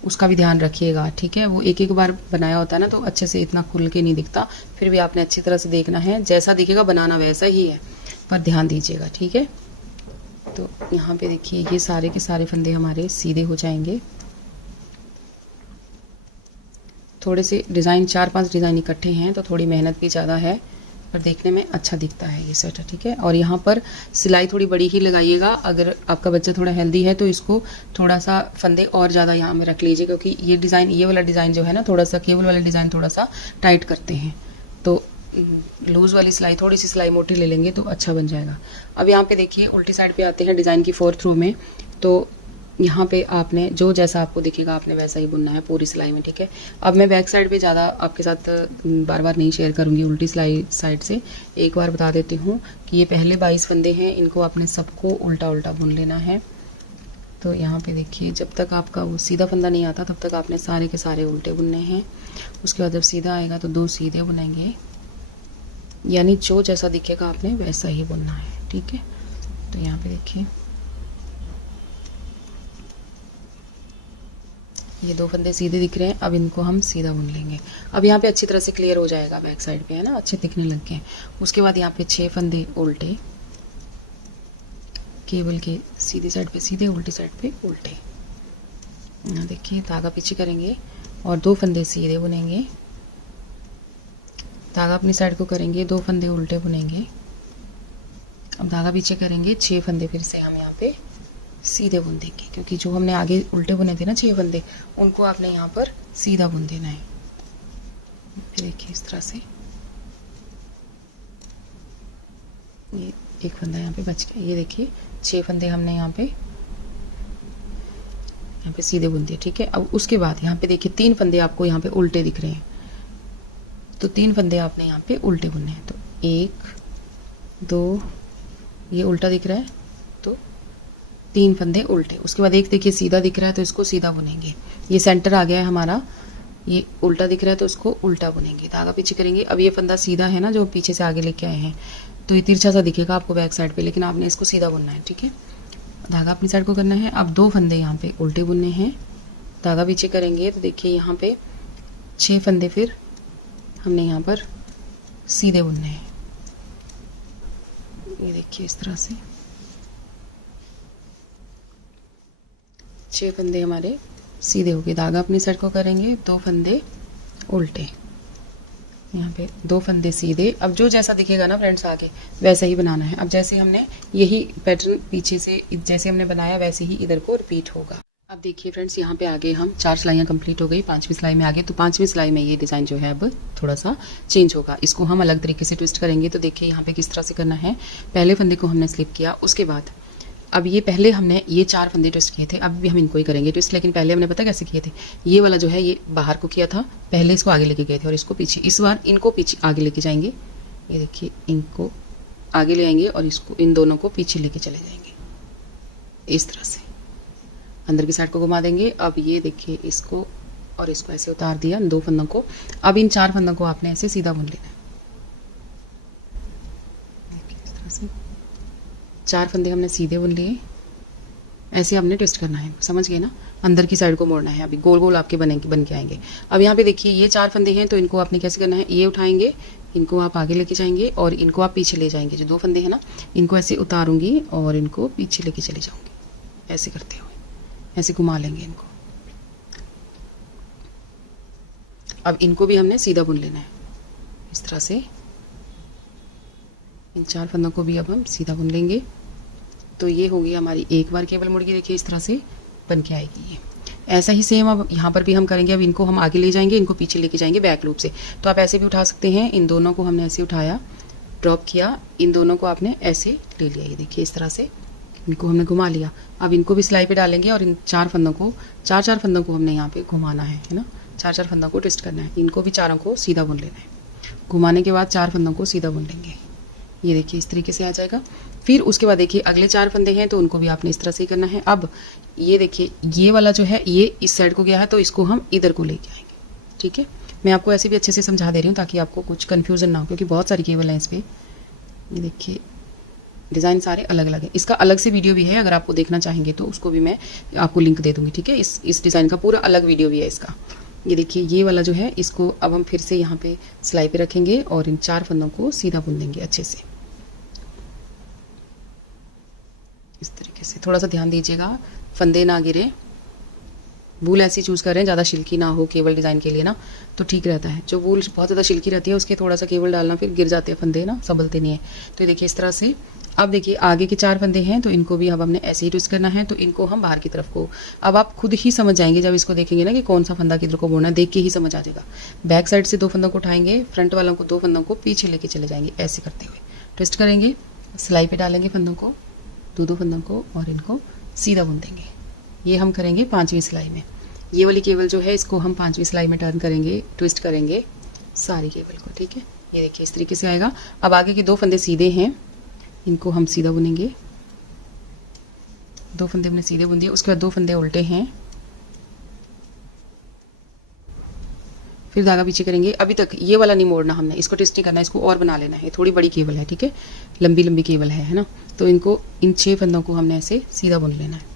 उसका भी ध्यान रखिएगा, ठीक है। वो एक एक बार बनाया होता है ना, तो अच्छे से इतना खुल के नहीं दिखता, फिर भी आपने अच्छी तरह से देखना है, जैसा दिखेगा बनाना वैसा ही है, पर ध्यान दीजिएगा, ठीक है। तो यहाँ पे देखिए, ये सारे के सारे फंदे हमारे सीधे हो जाएंगे। थोड़े से डिज़ाइन 4-5 डिज़ाइन इकट्ठे हैं, तो थोड़ी मेहनत भी ज़्यादा है, पर देखने में अच्छा दिखता है ये स्वेटर, ठीक है। और यहाँ पर सिलाई थोड़ी बड़ी ही लगाइएगा। अगर आपका बच्चा थोड़ा हेल्दी है तो इसको थोड़ा सा फंदे और ज़्यादा यहाँ में रख लीजिए, क्योंकि ये डिज़ाइन, ये वाला डिज़ाइन जो है ना, थोड़ा सा केबल वाले डिज़ाइन थोड़ा सा टाइट करते हैं, तो लूज़ वाली सिलाई, थोड़ी सी सिलाई मोटी ले लेंगे तो अच्छा बन जाएगा। अब यहाँ पे देखिए, उल्टी साइड पे आते हैं डिज़ाइन की 4th रो में। तो यहाँ पे आपने जो जैसा आपको दिखेगा आपने वैसा ही बुनना है पूरी सिलाई में, ठीक है। अब मैं बैक साइड पे ज़्यादा आपके साथ बार बार नहीं शेयर करूँगी, उल्टी सिलाई साइड से एक बार बता देती हूँ कि ये पहले 22 फंदे हैं, इनको आपने सबको उल्टा उल्टा बुन लेना है। तो यहाँ पे देखिए, जब तक आपका वो सीधा फंदा नहीं आता तब तक आपने सारे के सारे उल्टे बुनने हैं। उसके बाद जब सीधा आएगा तो 2 सीधे बुनेंगे, यानी जो जैसा दिखेगा आपने वैसा ही बुनना है, ठीक है। तो यहाँ पे देखिए, ये 2 फंदे सीधे दिख रहे हैं, अब इनको हम सीधा बुन लेंगे। अब यहाँ पे अच्छी तरह से क्लियर हो जाएगा, बैक साइड पे है ना, अच्छे दिखने लग गए। उसके बाद यहाँ पे 6 फंदे उल्टे, केबल के सीधी साइड पे सीधे, उल्टी साइड पे उल्टे। यहाँ देखिए, धागा पीछे करेंगे और 2 फंदे सीधे बुनेंगे, धागा अपनी साइड को करेंगे, 2 फंदे उल्टे बुनेंगे। अब धागा पीछे करेंगे, 6 फंदे फिर से हम यहाँ पे सीधे बुन देंगे, क्योंकि जो हमने आगे उल्टे बुने थे ना 6 फंदे, उनको आपने यहाँ पर सीधा बुन देना है। फिर देखिए, इस तरह से ये एक फंदा यहाँ पे बच गया। ये देखिए, 6 फंदे हमने यहाँ पे सीधे बुन दिए, ठीक है। अब उसके बाद यहाँ पे देखिए, 3 फंदे आपको यहाँ पे उल्टे दिख रहे हैं, तो 3 फंदे आपने यहाँ पे उल्टे बुनने हैं। तो 1 2, ये उल्टा दिख रहा है तो 3 फंदे उल्टे। उसके बाद एक देखिए सीधा दिख रहा है तो इसको सीधा बुनेंगे। ये सेंटर आ गया है हमारा, ये उल्टा दिख रहा है तो उसको उल्टा बुनेंगे। धागा पीछे करेंगे। अब ये फंदा सीधा है ना जो पीछे से आगे लेके आए हैं, तो ये तिरछा सा दिखेगा आपको बैक साइड पे, लेकिन आपने इसको सीधा बुनना है, ठीक है। धागा अपनी साइड को करना है। अब 2 फंदे यहाँ पे उल्टे बुनने हैं। धागा पीछे करेंगे तो देखिए यहाँ पे 6 फंदे फिर हमने यहाँ पर सीधे बुनने हैं। ये देखिए इस तरह से 6 फंदे हमारे सीधे हो गए। धागा अपनी साइड को करेंगे, 2 फंदे उल्टे, यहाँ पे 2 फंदे सीधे। अब जो जैसा दिखेगा ना फ्रेंड्स आगे वैसा ही बनाना है। अब जैसे हमने यही पैटर्न पीछे से जैसे हमने बनाया वैसे ही इधर को रिपीट होगा। अब देखिए फ्रेंड्स यहाँ पे आगे हम 4 सिलाइयाँ कंप्लीट हो गई, 5वीं सिलाई में आगे। तो 5वीं सिलाई में ये डिज़ाइन जो है अब थोड़ा सा चेंज होगा। इसको हम अलग तरीके से ट्विस्ट करेंगे। तो देखिए यहाँ पे किस तरह से करना है। पहले फंदे को हमने स्लिप किया, उसके बाद अब ये पहले हमने ये 4 फंदे ट्विस्ट किए थे, अब भी हम इनको ही करेंगे ट्विस्ट। लेकिन पहले हमने पता कैसे किए थे, ये वाला जो है ये बाहर को किया था, पहले इसको आगे लेके गए थे और इसको पीछे। इस बार इनको पीछे आगे लेके जाएंगे। ये देखिए इनको आगे ले आएंगे और इसको इन दोनों को पीछे लेके चले जाएंगे। इस तरह से अंदर की साइड को घुमा देंगे। अब ये देखिए इसको और इसको ऐसे उतार दिया 2 फंदों को। अब इन 4 फंदों को आपने ऐसे सीधा बुन लेना है। देखिए इस तरह से 4 फंदे हमने सीधे बुन लिए। ऐसे आपने ट्विस्ट करना है, समझ गए ना। अंदर की साइड को मोड़ना है। अभी गोल गोल आपके बन के आएंगे। अब यहाँ पे देखिए ये 4 फंदे हैं तो इनको आपने कैसे करना है, ये उठाएंगे, इनको आप आगे लेके जाएंगे और इनको आप पीछे ले जाएंगे। जो 2 फंदे हैं ना इनको ऐसे उतारूंगी और इनको पीछे लेके चले जाऊंगी। ऐसे करते हुए ऐसे घुमा लेंगे इनको। अब इनको भी हमने सीधा बुन लेना है इस तरह से। इन 4 फंदों को भी अब हम सीधा बुन लेंगे। तो ये होगी हमारी एक बार केवल मुर्गी। देखिए इस तरह से बन के आएगी ये। ऐसा ही सेम अब यहाँ पर भी हम करेंगे। अब इनको हम आगे ले जाएंगे, इनको पीछे लेके जाएंगे बैक लूप से। तो आप ऐसे भी उठा सकते हैं। इन दोनों को हमने ऐसे उठाया, ड्रॉप किया, इन दोनों को आपने ऐसे ले लिया। ये देखिए इस तरह से इनको हमने घुमा लिया। अब इनको भी सिलाई पे डालेंगे और इन 4 फंदों को 4 फंदों को हमने यहाँ पे घुमाना है ना। 4 फंदों को ट्विस्ट करना है। इनको भी चारों को सीधा बुन लेना है। घुमाने के बाद 4 फंदों को सीधा बुन लेंगे। ये देखिए इस तरीके से आ जाएगा। फिर उसके बाद देखिए अगले 4 फंदे हैं तो उनको भी आपने इस तरह से ही करना है। अब ये देखिए ये वाला जो है ये इस साइड को गया है तो इसको हम इधर को लेके आएंगे, ठीक है। मैं आपको ऐसे भी अच्छे से समझा दे रही हूँ ताकि आपको कुछ कन्फ्यूजन ना हो, क्योंकि बहुत सारी केबल हैं इस पर। ये देखिए डिज़ाइन सारे अलग अलग है। इसका अलग से वीडियो भी है, अगर आपको देखना चाहेंगे तो उसको भी मैं आपको लिंक दे दूँगी, ठीक है। इस डिज़ाइन का पूरा अलग वीडियो भी है इसका। ये देखिए ये वाला जो है इसको अब हम फिर से यहाँ पे सिलाई पे रखेंगे और इन 4 फंदों को सीधा बुन देंगे अच्छे से। इस तरीके से थोड़ा सा ध्यान दीजिएगा, फंदे ना गिरे। वूल ऐसी चूज़ कर रहे हैं ज़्यादा शिल्की ना हो केबल डिज़ाइन के लिए ना, तो ठीक रहता है। जो वूल बहुत ज़्यादा शिल्की रहती है उसके थोड़ा सा केबल डालना, फिर गिर जाते हैं फंदे ना, संभलते नहीं है। तो ये देखिए इस तरह से। अब देखिए आगे के 4 फंदे हैं तो इनको भी अब हमने ऐसे ही ट्विस्ट करना है। तो इनको हम बाहर की तरफ को, अब आप खुद ही समझ जाएंगे जब इसको देखेंगे ना कि कौन सा फंदा किधर को मोड़ना है, देख के ही समझ आ जाएगा। बैक साइड से 2 फंदों को उठाएंगे, फ्रंट वालों को 2 फंदों को पीछे लेके चले जाएंगे। ऐसे करते हुए ट्विस्ट करेंगे, सिलाई पे डालेंगे फंदों को, 2 फंदों को, और इनको सीधा बुन देंगे। ये हम करेंगे 5वीं सिलाई में। ये वाली केबल जो है इसको हम 5वीं सिलाई में टर्न करेंगे, ट्विस्ट करेंगे सारी केबल को, ठीक है। ये देखिए इस तरीके से आएगा। अब आगे के 2 फंदे सीधे हैं, इनको हम सीधा बुनेंगे। 2 फंदे हमने सीधे बुन दिए। उसके बाद 2 फंदे उल्टे हैं, फिर धागा पीछे करेंगे। अभी तक ये वाला नहीं मोड़ना हमने, इसको ट्विस्ट नहीं करना, इसको और बना लेना है। थोड़ी बड़ी केबल है, ठीक है, लंबी लंबी केबल है ना। तो इनको इन 6 फंदों को हमने ऐसे सीधा बुन लेना है।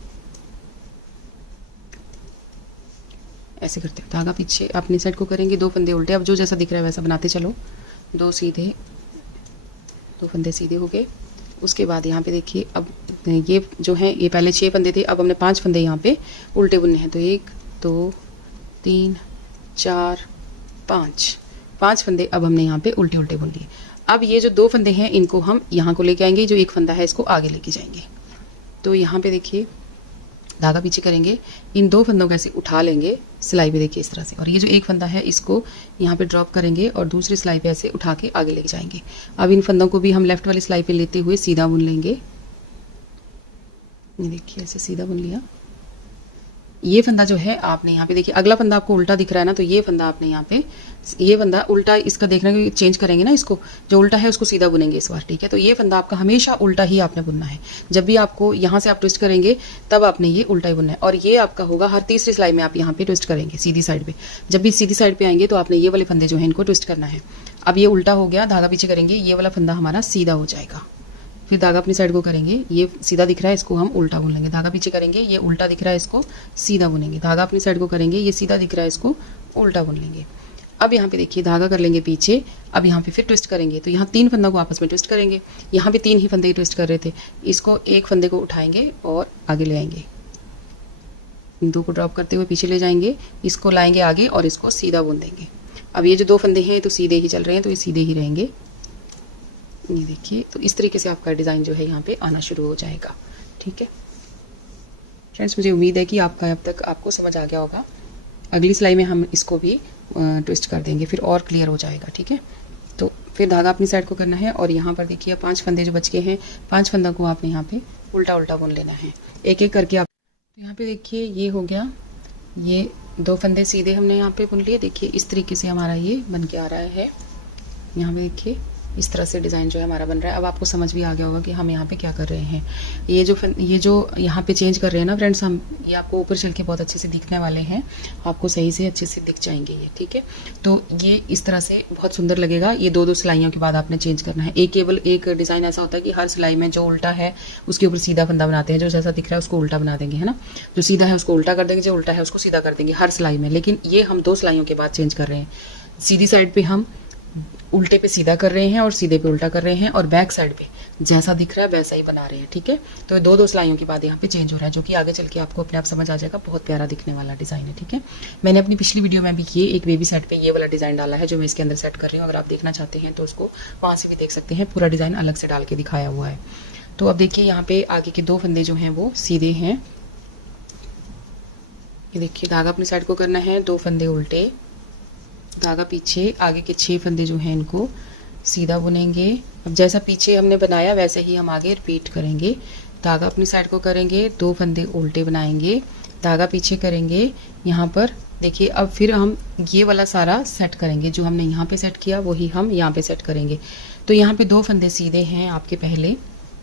ऐसे करते हैं, धागा पीछे अपनी साइड को करेंगे, 2 फंदे उल्टे। अब जो जैसा दिख रहा है वैसा बनाते चलो। 2 सीधे, 2 फंदे सीधे हो गए। उसके बाद यहाँ पे देखिए अब ये जो है ये पहले 6 फंदे थे, अब हमने 5 फंदे यहाँ पे उल्टे बुनने हैं। तो 1 2 3 4 5 फंदे अब हमने यहाँ पे उल्टे उल्टे बुन लिए। अब ये जो 2 फंदे हैं इनको हम यहाँ को लेके आएंगे, जो एक फंदा है इसको आगे लेके जाएंगे। तो यहाँ पे देखिए धागा पीछे करेंगे, इन 2 फंदों को ऐसे उठा लेंगे सिलाई पे, देखिए इस तरह से। और ये जो एक फंदा है इसको यहाँ पे ड्रॉप करेंगे और दूसरी सिलाई पे ऐसे उठा के आगे लेके जाएंगे। अब इन फंदों को भी हम लेफ्ट वाली सिलाई पे लेते हुए सीधा बुन लेंगे। ये देखिए ऐसे सीधा बुन लिया। ये फंदा जो है आपने यहाँ पे देखिए, अगला फंदा आपको उल्टा दिख रहा है ना, तो ये फंदा आपने यहाँ पे, ये फंदा उल्टा इसका देखना कि चेंज करेंगे ना, इसको जो उल्टा है उसको सीधा बुनेंगे इस बार, ठीक है। तो ये फंदा आपका हमेशा उल्टा ही आपने बुनना है। जब भी आपको यहाँ से आप ट्विस्ट करेंगे तब आपने ये उल्टा ही बुनना है, और ये आपका होगा हर तीसरी सिलाई में आप यहाँ पे ट्विस्ट करेंगे सीधी साइड पे। जब भी सीधी साइड पे आएंगे तो आपने ये वाले फंदे जो है इनको ट्विस्ट करना है। अब ये उल्टा हो गया, धागा पीछे करेंगे, ये वाला फंदा हमारा सीधा हो जाएगा। फिर धागा अपनी साइड को करेंगे, ये सीधा दिख रहा है इसको हम उल्टा बुन लेंगे, धागा पीछे करेंगे, ये उल्टा दिख रहा है इसको सीधा बुनेंगे, धागा अपनी साइड को करेंगे, ये सीधा दिख रहा है इसको उल्टा बुन लेंगे। अब यहाँ पे देखिए धागा कर लेंगे पीछे, अब यहाँ पे फिर ट्विस्ट करेंगे, तो यहाँ 3 फंदा को आपस में ट्विस्ट करेंगे। यहाँ पे 3 ही फंदे ट्विस्ट कर रहे थे, इसको एक फंदे को उठाएंगे और आगे ले आएंगे, इन 2 को ड्रॉप करते हुए पीछे ले जाएंगे, इसको लाएंगे आगे और इसको सीधा बुन देंगे। अब ये जो 2 फंदे हैं तो सीधे ही चल रहे हैं, तो ये सीधे ही रहेंगे। ये देखिए, तो इस तरीके से आपका डिज़ाइन जो है यहाँ पे आना शुरू हो जाएगा, ठीक है फ्रेंड्स। मुझे उम्मीद है कि आपका अब तक आपको समझ आ गया होगा। अगली सिलाई में हम इसको भी ट्विस्ट कर देंगे, फिर और क्लियर हो जाएगा, ठीक है। तो फिर धागा अपनी साइड को करना है, और यहाँ पर देखिए 5 फंदे जो बच गए हैं, 5 फंदा को आपने यहाँ पे उल्टा उल्टा बुन लेना है, एक एक करके आप। यहाँ पे देखिए ये हो गया, ये 2 फंदे सीधे हमने यहाँ पे बुन लिए। देखिए इस तरीके से हमारा ये बन के आ रहा है। यहाँ पे देखिए इस तरह से डिज़ाइन जो है हमारा बन रहा है। अब आपको समझ भी आ गया होगा कि हम यहाँ पे क्या कर रहे हैं। ये जो यहाँ पे चेंज कर रहे हैं ना फ्रेंड्स हम, ये आपको ऊपर चल के बहुत अच्छे से दिखने वाले हैं, आपको सही से अच्छे से दिख जाएंगे ये, ठीक है। तो ये इस तरह से बहुत सुंदर लगेगा। ये 2-2 सिलाइयों के बाद आपने चेंज करना है। केवल एक डिज़ाइन ऐसा होता है कि हर सिलाई में जो उल्टा है उसके ऊपर सीधा फंदा बनाते हैं, जो जैसा दिख रहा है उसको उल्टा बना देंगे, है ना। जो सीधा है उसको उल्टा कर देंगे, जो उल्टा है उसको सीधा कर देंगे हर सिलाई में। लेकिन ये हम 2 सिलाइयों के बाद चेंज कर रहे हैं। सीधी साइड पे हम उल्टे पे सीधा कर रहे हैं और सीधे पे उल्टा कर रहे हैं, और बैक साइड पे जैसा दिख रहा है वैसा ही बना रहे हैं, ठीक है। तो 2-2 सिलाइयों के बाद यहाँ पे चेंज हो रहा है, जो कि आगे चल के आपको अपने आप समझ आ जाएगा। बहुत प्यारा दिखने वाला डिज़ाइन है, ठीक है। मैंने अपनी पिछली वीडियो में भी ये एक बेबी सेट पे ये वाला डिज़ाइन डाला है, जो मैं इसके अंदर सेट कर रही हूँ। अगर आप देखना चाहते हैं तो उसको वहाँ से भी देख सकते हैं, पूरा डिज़ाइन अलग से डाल के दिखाया हुआ है। तो अब देखिए यहाँ पे आगे के 2 फंदे जो हैं वो सीधे हैं। ये देखिए धागा अपनी साइड को करना है, 2 फंदे उल्टे, धागा पीछे, आगे के 6 फंदे जो हैं इनको सीधा बुनेंगे। अब जैसा पीछे हमने बनाया वैसे ही हम आगे रिपीट करेंगे। धागा अपनी साइड को करेंगे, 2 फंदे उल्टे बनाएंगे, धागा पीछे करेंगे। यहाँ पर देखिए अब फिर हम ये वाला सारा सेट करेंगे, जो हमने यहाँ पे सेट किया वही हम यहाँ पे सेट करेंगे। तो यहाँ पे 2 फंदे सीधे हैं आपके, पहले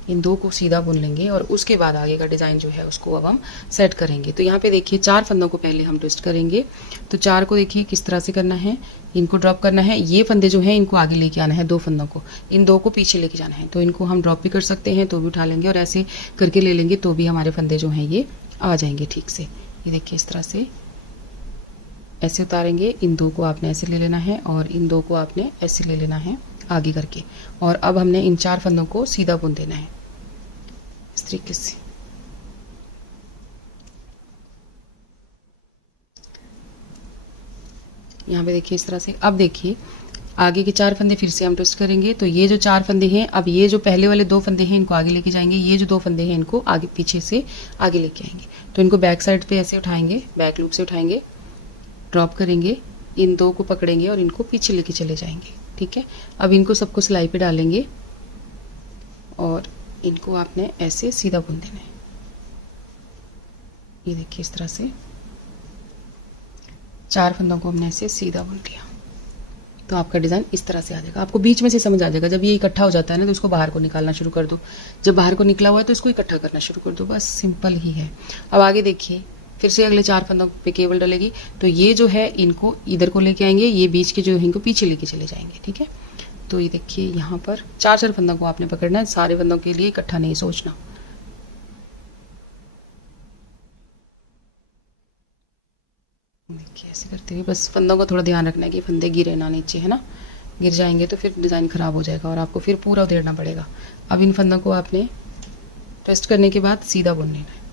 इन 2 को सीधा बुन लेंगे, और उसके बाद आगे का डिज़ाइन जो है उसको अब हम सेट करेंगे। तो यहाँ पे देखिए 4 फंदों को पहले हम ट्विस्ट करेंगे। तो 4 को देखिए किस तरह से करना है, इनको ड्रॉप करना है, ये फंदे जो हैं इनको आगे लेके आना है, 2 फंदों को, इन 2 को पीछे लेके जाना है। तो इनको हम ड्रॉप भी कर सकते हैं तो भी उठा लेंगे, और ऐसे करके ले लेंगे तो भी हमारे फंदे जो हैं ये आ जाएंगे ठीक से। ये देखिए इस तरह से ऐसे उतारेंगे, इन 2 को आपने ऐसे ले लेना है, और इन 2 को आपने ऐसे ले लेना है आगे करके। और अब हमने इन 4 फंदों को सीधा बुन देना है इस तरीके से। यहाँ पे देखिए इस तरह से। अब देखिए आगे के 4 फंदे फिर से हम ट्विस्ट करेंगे। तो ये जो 4 फंदे हैं, अब ये जो पहले वाले 2 फंदे हैं इनको आगे लेके जाएंगे, ये जो 2 फंदे हैं इनको आगे पीछे से आगे लेके आएंगे। तो इनको बैक साइड पे ऐसे उठाएंगे, बैक लूप से उठाएंगे, ड्रॉप करेंगे, इन 2 को पकड़ेंगे और इनको पीछे लेके चले जाएंगे, ठीक है। अब इनको सबको सिलाई पे डालेंगे, और इनको आपने ऐसे सीधा बुन देना है। ये देखिए इस तरह से 4 फंदों को हमने ऐसे सीधा बुन लिया, तो आपका डिज़ाइन इस तरह से आ जाएगा। आपको बीच में से समझ आ जाएगा। जब ये इकट्ठा हो जाता है ना तो इसको बाहर को निकालना शुरू कर दो। जब बाहर को निकला हुआ है तो इसको इकट्ठा करना शुरू कर दो, बस सिंपल ही है। अब आगे देखिए फिर से अगले 4 फंदों पे केबल डलेगी। तो ये जो है इनको इधर को लेके आएंगे, ये बीच के जो है इनको पीछे लेके चले जाएंगे, ठीक है। तो ये देखिए यहाँ पर 4 फंदों को आपने पकड़ना है, सारे फंदों के लिए इकट्ठा नहीं सोचना। देखिए ऐसे करते हुए बस फंदों का थोड़ा ध्यान रखना है कि फंदे गिरे ना नीचे, है ना। गिर जाएंगे तो फिर डिज़ाइन ख़राब हो जाएगा और आपको फिर पूरा उधेड़ना पड़ेगा। अब इन फंदों को आपने ट्विस्ट करने के बाद सीधा बुन लेना है।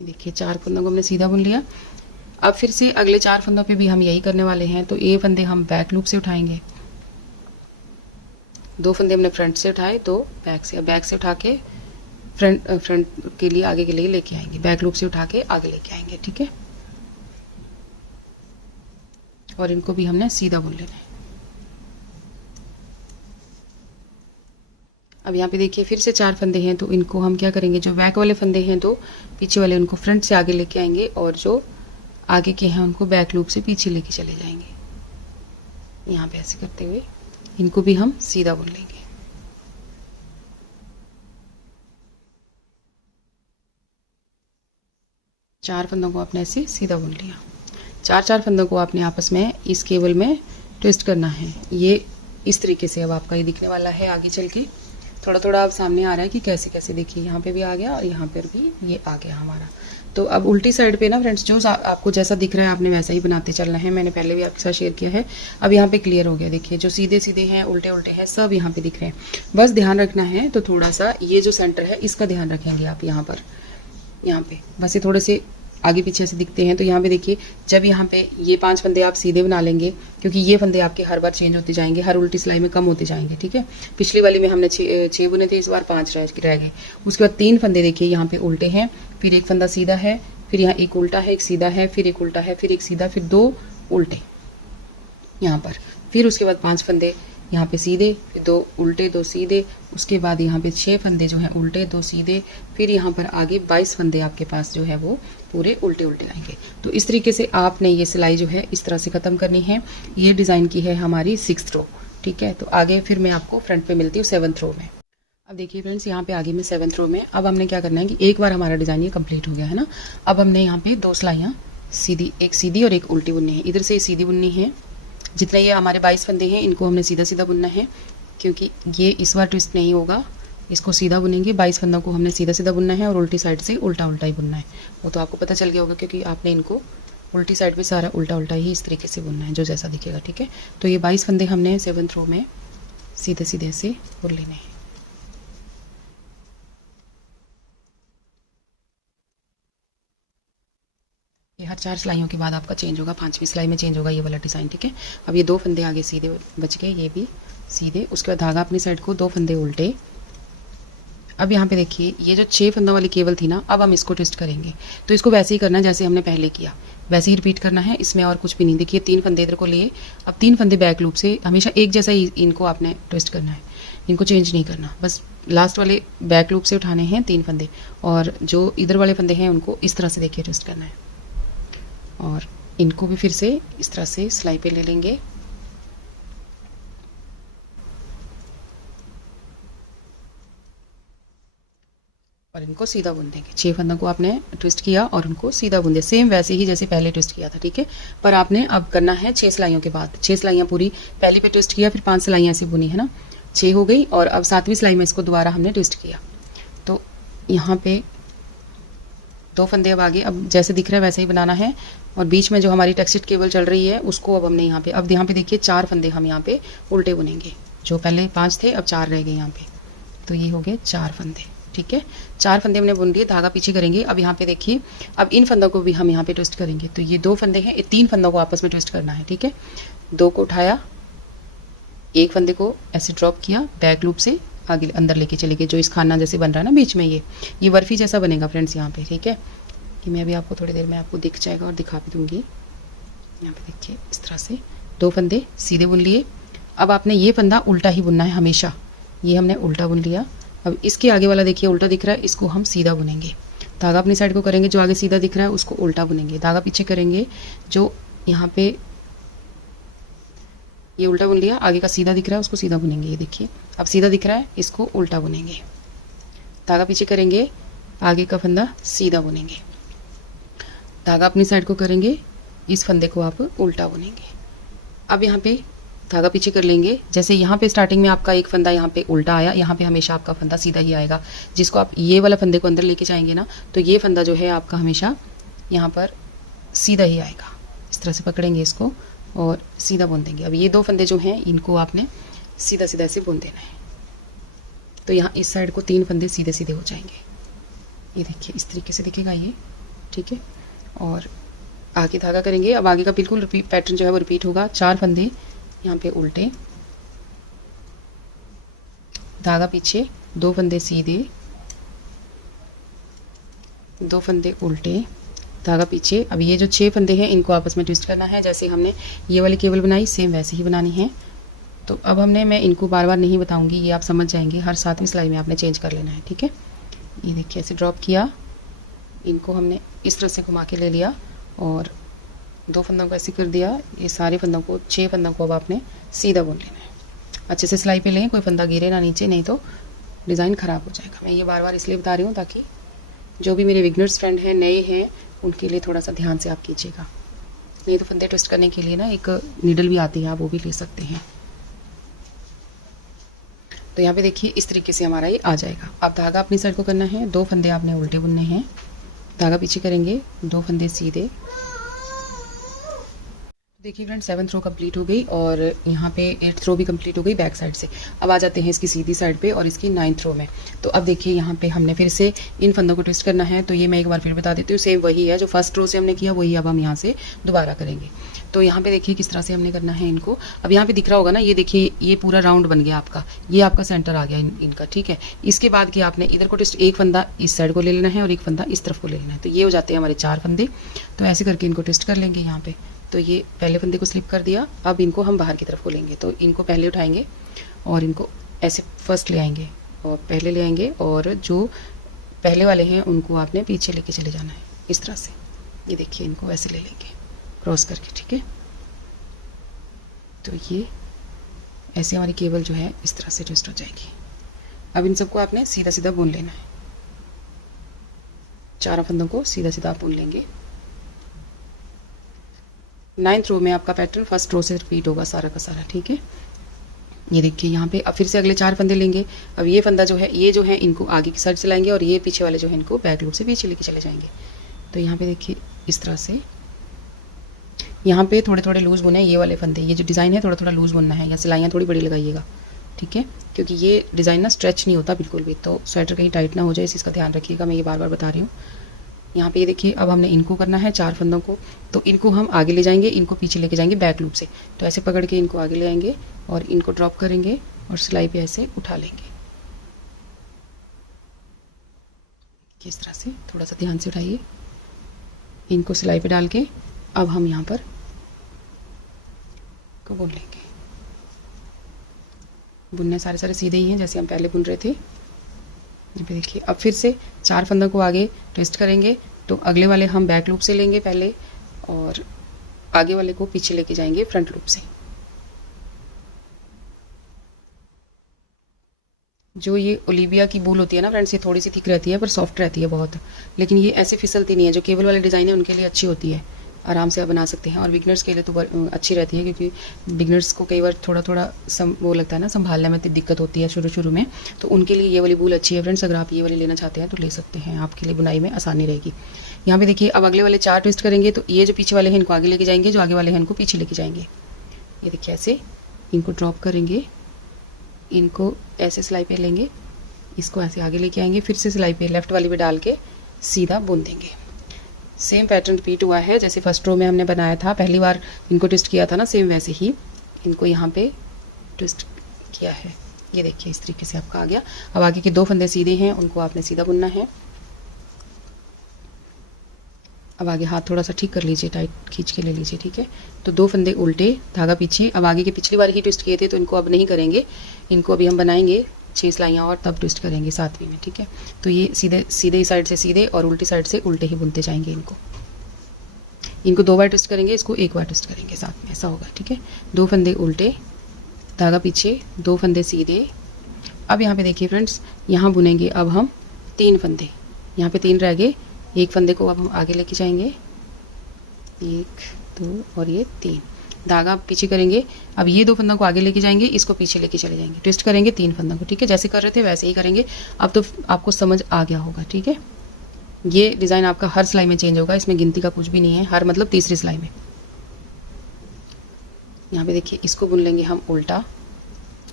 देखिए 4 फंदों को हमने सीधा बुन लिया। अब फिर से अगले 4 फंदों पे भी हम यही करने वाले हैं। तो ये फंदे हम बैक लूप से उठाएंगे, 2 फंदे हमने फ्रंट से उठाए, 2 बैक से। अब बैक से उठा के फ्रंट के लिए आगे के लिए लेके आएंगे, बैक लूप से उठा के आगे लेके आएंगे, ठीक है। और इनको भी हमने सीधा बुन लेना है। अब यहाँ पे देखिए फिर से 4 फंदे हैं, तो इनको हम क्या करेंगे, जो बैक वाले फंदे हैं तो पीछे वाले उनको फ्रंट से आगे लेके आएंगे और जो आगे के हैं उनको बैक लूप से पीछे लेके चले जाएंगे। यहाँ पे ऐसे करते हुए इनको भी हम सीधा बुन लेंगे। चार फंदों को आपने ऐसे सीधा बुन लिया। चार फंदों को आपने आपस में इस केबल में ट्विस्ट करना है। ये इस तरीके से अब आपका ये दिखने वाला है आगे चल के। थोड़ा थोड़ा अब सामने आ रहा है कि कैसे कैसे, देखिए यहाँ पे भी आ गया और यहाँ पर भी ये आ गया हमारा। तो अब उल्टी साइड पे ना फ्रेंड्स, जो आपको जैसा दिख रहा है आपने वैसा ही बनाते चलना है। मैंने पहले भी आपके साथ शेयर किया है। अब यहाँ पे क्लियर हो गया। देखिए जो सीधे सीधे हैं, उल्टे उल्टे हैं, सब यहाँ पे दिख रहे हैं। बस ध्यान रखना है तो थोड़ा सा ये जो सेंटर है इसका ध्यान रखेंगे आप। यहाँ पे बस ये थोड़े से आगे पीछे से दिखते हैं। तो यहाँ पे देखिए, जब यहाँ पे ये 5 फंदे आप सीधे बना लेंगे, क्योंकि ये फंदे आपके हर बार चेंज होते जाएंगे, हर उल्टी सिलाई में कम होते जाएंगे, ठीक है। पिछली वाली में हमने 6 बुने थे, इस बार 5 रह गए। उसके बाद 3 फंदे देखिए यहाँ पे उल्टे हैं, फिर एक फंदा सीधा है, फिर यहाँ एक उल्टा है, एक सीधा है, फिर एक उल्टा है, फिर एक सीधा, फिर 2 उल्टे यहाँ पर। फिर उसके बाद 5 फंदे यहाँ पे सीधे, फिर 2 उल्टे 2 सीधे। उसके बाद यहाँ पे 6 फंदे जो हैं उल्टे 2 सीधे। फिर यहाँ पर आगे 22 फंदे आपके पास जो है वो पूरे उल्टे उल्टे लाएंगे। तो इस तरीके से आपने ये सिलाई जो है इस तरह से ख़त्म करनी है। ये डिज़ाइन की है हमारी 6th रो, ठीक है। तो आगे फिर मैं आपको फ्रंट पे मिलती हूँ 7th रो में। अब देखिए फ्रेंड्स, यहाँ पे आगे में 7th रो में अब हमने क्या करना है कि एक बार हमारा डिज़ाइन ये कंप्लीट हो गया है ना। अब हमने यहाँ पे 2 सिलाइयाँ सीधी, एक सीधी और एक उल्टी बुननी है। इधर से सीधी बुननी है। जितने ये हमारे 22 फंदे हैं इनको हमने सीधा सीधा बुनना है, क्योंकि ये इस बार ट्विस्ट नहीं होगा, इसको सीधा बुनेंगे। 22 फंदों को हमने सीधा सीधा बुनना है और उल्टी साइड से उल्टा उल्टा ही बुनना है। वो तो आपको पता चल गया होगा, क्योंकि आपने इनको उल्टी साइड पे सारा उल्टा उल्टा ही इस तरीके से बुनना है, जो जैसा दिखेगा, ठीक है। तो ये 22 फंदे हमने 7th रो में सीधे सीधे से बुन लेने हैं। ये हर 4 सिलाइयों के बाद आपका चेंज होगा, 5वीं सिलाई में चेंज होगा ये वाला डिज़ाइन, ठीक है। अब ये 2 फंदे आगे सीधे बच गए, ये भी सीधे। उसके बाद धागा अपनी साइड को 2 फंदे उल्टे। अब यहाँ पे देखिए, ये जो 6 फंदों वाली केबल थी ना, अब हम इसको ट्विस्ट करेंगे। तो इसको वैसे ही करना है जैसे हमने पहले किया, वैसे ही रिपीट करना है। इसमें और कुछ भी नहीं। देखिए 3 फंदे इधर को लिए, अब 3 फंदे बैक लूप से हमेशा एक जैसा ही इनको आपने ट्विस्ट करना है, इनको चेंज नहीं करना। बस लास्ट वाले बैक लूप से उठाने हैं 3 फंदे, और जो इधर वाले फंदे हैं उनको इस तरह से देखिए ट्विस्ट करना है। और इनको भी फिर से इस तरह से सिलाई पे ले लेंगे। और इनको सीधा बुन देंगे। 6 फंदों को आपने ट्विस्ट किया और उनको सीधा बुन दिया, सेम वैसे ही जैसे पहले ट्विस्ट किया था, ठीक है। पर आपने अब करना है 6 सिलाइयों के बाद। 6 सिलाइयाँ पूरी पहली पे ट्विस्ट किया, फिर 5 सिलाइयाँ ऐसे बुनी है ना, 6 हो गई। और अब 7वीं सिलाई में इसको दोबारा हमने ट्विस्ट किया। तो यहाँ पे 2 फंदे अब आगे, अब जैसे दिख रहा है वैसे ही बनाना है। और बीच में जो हमारी टेक्सट केबल चल रही है उसको अब हमने यहाँ पे देखिए 4 फंदे हम यहाँ पे उल्टे बुनेंगे। जो पहले 5 थे अब 4 रह गए यहाँ पे, तो ये हो गए 4 फंदे, ठीक है। 4 फंदे हमने बुन लिए, धागा पीछे करेंगे। अब यहाँ पे देखिए, अब इन फंदों को भी हम यहाँ पे ट्विस्ट करेंगे। तो ये 2 फंदे हैं, 3 फंदों को आपस में ट्विस्ट करना है, ठीक है। 2 को उठाया, एक फंदे को ऐसे ड्रॉप किया, बैक लूप से आगे अंदर लेके चले गए। जो इस खाना जैसे बन रहा है ना बीच में, ये बर्फी जैसा बनेगा फ्रेंड्स यहाँ पे, ठीक है। कि मैं अभी आपको थोड़ी देर में आपको दिख जाएगा और दिखा भी दूंगी। यहाँ पे देखिए इस तरह से 2 फंदे सीधे बुन लिए। अब आपने ये फंदा उल्टा ही बुनना है हमेशा, ये हमने उल्टा बुन लिया। अब इसके आगे वाला देखिए उल्टा दिख रहा है, इसको हम सीधा बुनेंगे। धागा अपनी साइड को करेंगे, जो आगे सीधा दिख रहा है उसको उल्टा बुनेंगे। धागा पीछे करेंगे, जो यहाँ पे ये उल्टा बुन लिया, आगे का सीधा दिख रहा है उसको सीधा बुनेंगे। ये देखिए अब सीधा दिख रहा है, इसको उल्टा बुनेंगे। धागा पीछे करेंगे, आगे का फंदा सीधा बुनेंगे। धागा अपनी साइड को करेंगे, इस फंदे को आप उल्टा बुनेंगे। अब यहाँ पे धागा पीछे कर लेंगे। जैसे यहाँ पे स्टार्टिंग में आपका एक फंदा यहाँ पे उल्टा आया, यहाँ पे हमेशा आपका फंदा सीधा ही आएगा। जिसको आप ये वाला फंदे को अंदर लेके जाएंगे ना, तो ये फंदा जो है आपका हमेशा यहाँ पर सीधा ही आएगा। इस तरह से पकड़ेंगे इसको और सीधा बुन देंगे। अब ये 2 फंदे जो हैं इनको आपने सीधा सीधा से बुन देना है। तो यहाँ इस साइड को 3 फंदे सीधे सीधे हो जाएंगे। ये देखिए इस तरीके से दिखेगा ये, ठीक है। और आगे धागा करेंगे। अब आगे का बिल्कुल रिपीट पैटर्न जो है वो रिपीट होगा। 4 फंदे यहाँ पे उल्टे, धागा पीछे, 2 फंदे सीधे, 2 फंदे उल्टे, धागा पीछे। अब ये जो 6 फंदे हैं इनको आपस में ट्विस्ट करना है। जैसे हमने ये वाली केबल बनाई सेम वैसे ही बनानी है। तो अब मैं इनको बार बार नहीं बताऊंगी, ये आप समझ जाएंगे, हर 7वीं सिलाई में आपने चेंज कर लेना है, ठीक है। ये देखिए ऐसे ड्रॉप किया, इनको हमने इस तरह से घुमा के ले लिया और 2 फंदों को ऐसे कर दिया। ये सारे फंदों को 6 फंदों को अब आपने सीधा बुन लेना है। अच्छे से सिलाई पे लें, कोई फंदा गिरे ना नीचे, नहीं तो डिज़ाइन ख़राब हो जाएगा। मैं ये बार बार इसलिए बता रही हूँ ताकि जो भी मेरे बिगनर्स फ्रेंड हैं, नए हैं, उनके लिए थोड़ा सा ध्यान से आप कीजिएगा। नहीं तो फंदे ट्विस्ट करने के लिए ना एक नीडल भी आती है, आप वो भी ले सकते हैं। तो यहाँ पे देखिए इस तरीके से हमारा ये आ जाएगा। अब धागा अपनी साइड को करना है, 2 फंदे आपने उल्टे बुनने हैं, धागा पीछे करेंगे, 2 फंदे सीधे। देखिए फ्रेंड 7th रो कंप्लीट हो गई और यहाँ पे 8th रो भी कंप्लीट हो गई बैक साइड से। अब आ जाते हैं इसकी सीधी साइड पे और इसकी 9th रो में। तो अब देखिए यहाँ पे हमने फिर से इन फंदों को ट्विस्ट करना है। तो ये मैं एक बार फिर बता देती हूँ, सेम वही है जो फर्स्ट रो से हमने किया, वही अब हम यहाँ से दोबारा करेंगे। तो यहाँ पे देखिए किस तरह से हमने करना है इनको। अब यहाँ पे दिख रहा होगा ना, ये देखिए ये पूरा राउंड बन गया आपका, ये आपका सेंटर आ गया इनका, ठीक है। इसके बाद कि आपने इधर को ट्विस्ट, एक फंदा इस साइड को ले लेना है और एक फंदा इस तरफ को ले लेना है। तो ये हो जाते हैं हमारे 4 फंदे। तो ऐसे करके इनको ट्विस्ट कर लेंगे यहाँ पे। तो ये पहले फंदे को स्लिप कर दिया, अब इनको हम बाहर की तरफ को लेंगे। तो इनको पहले उठाएंगे और इनको ऐसे फर्स्ट ले आएंगे और पहले ले आएंगे, और जो पहले वाले हैं उनको आपने पीछे लेके चले जाना है इस तरह से। ये देखिए इनको ऐसे ले लेंगे क्रॉस करके, ठीक है। तो ये ऐसे हमारी केबल जो है इस तरह से ट्विस्ट हो जाएगी। अब इन सबको आपने सीधा सीधा बुन लेना है, 4 फंदों को सीधा सीधा आप बुन लेंगे। 9th रो में आपका पैटर्न फर्स्ट रो से रिपीट होगा सारा का सारा, ठीक है। ये देखिए यहाँ पे अब फिर से अगले 4 फंदे लेंगे। अब ये फंदा जो है, ये जो है इनको आगे की साइड से लाएंगे और ये पीछे वाले जो है इनको बैक लूप से पीछे लेके चले जाएंगे। तो यहाँ पे देखिए इस तरह से, यहाँ पे थोड़े थोड़े लूज बुने ये वाले फंदे, ये जो डिज़ाइन है थोड़ा थोड़ा लूज बुनना है, या सिलाइयाँ थोड़ी बड़ी लगाइएगा, ठीक है, क्योंकि ये डिज़ाइन ना स्ट्रेच नहीं होता बिल्कुल भी, तो स्वेटर कहीं टाइट ना हो जाए, इस चीज़ का ध्यान रखिएगा, मैं ये बार बार बता रही हूँ। यहाँ पे ये देखिए अब हमने इनको करना है 4 फंदों को। तो इनको हम आगे ले जाएंगे, इनको पीछे लेके जाएंगे बैक लूप से। तो ऐसे पकड़ के इनको आगे ले आएंगे और इनको ड्रॉप करेंगे और सिलाई पे ऐसे उठा लेंगे। इस तरह से थोड़ा सा ध्यान से उठाइए, इनको सिलाई पे डाल के अब हम यहाँ पर को बुन लेंगे। बुनने सारे सारे सीधे ही हैं जैसे हम पहले बुन रहे थे। ये पे देखिए अब फिर से 4 फंदों को आगे ट्विस्ट करेंगे। तो अगले वाले हम बैक लूप से लेंगे पहले और आगे वाले को पीछे लेके जाएंगे फ्रंट लूप से। जो ये ओलिविया की बूल होती है ना फ्रेंड्स, ये थोड़ी सी थिक रहती है पर सॉफ्ट रहती है बहुत, लेकिन ये ऐसे फिसलती नहीं है। जो केबल वाले डिज़ाइन है उनके लिए अच्छी होती है, आराम से आप बना सकते हैं। और बिगनर्स के लिए तो अच्छी रहती है, क्योंकि बिगनर्स को कई बार थोड़ा थोड़ा वो लगता है ना, संभालने में दिक्कत होती है शुरू शुरू में, तो उनके लिए ये वाली बूल अच्छी है फ्रेंड्स। अगर आप ये वाली लेना चाहते हैं तो ले सकते हैं, आपके लिए बुनाई में आसानी रहेगी। यहाँ पे देखिए अब अगले वाले 4 ट्विस्ट करेंगे। तो ये जो पीछे वाले हैं इनको आगे लेके जाएंगे, जो आगे वाले हैं इनको पीछे लेके जाएंगे। ये देखिए ऐसे इनको ड्रॉप करेंगे, इनको ऐसे सिलाई पे लेंगे, इसको ऐसे आगे लेके आएंगे, फिर से सिलाई पे लेफ्ट वाली पे डाल के सीधा बुन देंगे। सेम पैटर्न रिपीट हुआ है जैसे फर्स्ट रो में हमने बनाया था, पहली बार इनको ट्विस्ट किया था ना, सेम वैसे ही इनको यहाँ पे ट्विस्ट किया है। ये देखिए इस तरीके से आपका आ गया। अब आगे के 2 फंदे सीधे हैं, उनको आपने सीधा बुनना है। अब आगे हाथ थोड़ा सा ठीक कर लीजिए, टाइट खींच के ले लीजिए, ठीक है। तो 2 फंदे उल्टे, धागा पीछे। अब आगे के पिछली बार ही ट्विस्ट किए थे तो इनको अब नहीं करेंगे, इनको अभी हम बनाएंगे 6 सिलाइयाँ और तब ट्विस्ट करेंगे 7वीं में, ठीक है। तो ये सीधे सीधे ही साइड से सीधे और उल्टी साइड से उल्टे ही बुनते जाएंगे। इनको 2 बार ट्विस्ट करेंगे, इसको 1 बार ट्विस्ट करेंगे साथ में, ऐसा होगा, ठीक है। 2 फंदे उल्टे, धागा पीछे, 2 फंदे सीधे। अब यहाँ पे देखिए फ्रेंड्स, यहाँ बुनेंगे अब हम 3 फंदे, यहाँ पे 3 रह गए। 1 फंदे को अब हम आगे लेके जाएंगे, 1 2 और ये 3, धागा पीछे करेंगे। अब ये 2 फंदों को आगे लेके जाएंगे, इसको पीछे लेके चले जाएंगे, ट्विस्ट करेंगे 3 फंदों को, ठीक है। जैसे कर रहे थे वैसे ही करेंगे। अब तो आपको समझ आ गया होगा, ठीक है। ये डिज़ाइन आपका हर सिलाई में चेंज होगा, इसमें गिनती का कुछ भी नहीं है, हर मतलब तीसरी सिलाई में। यहाँ पे देखिए इसको बुन लेंगे हम उल्टा,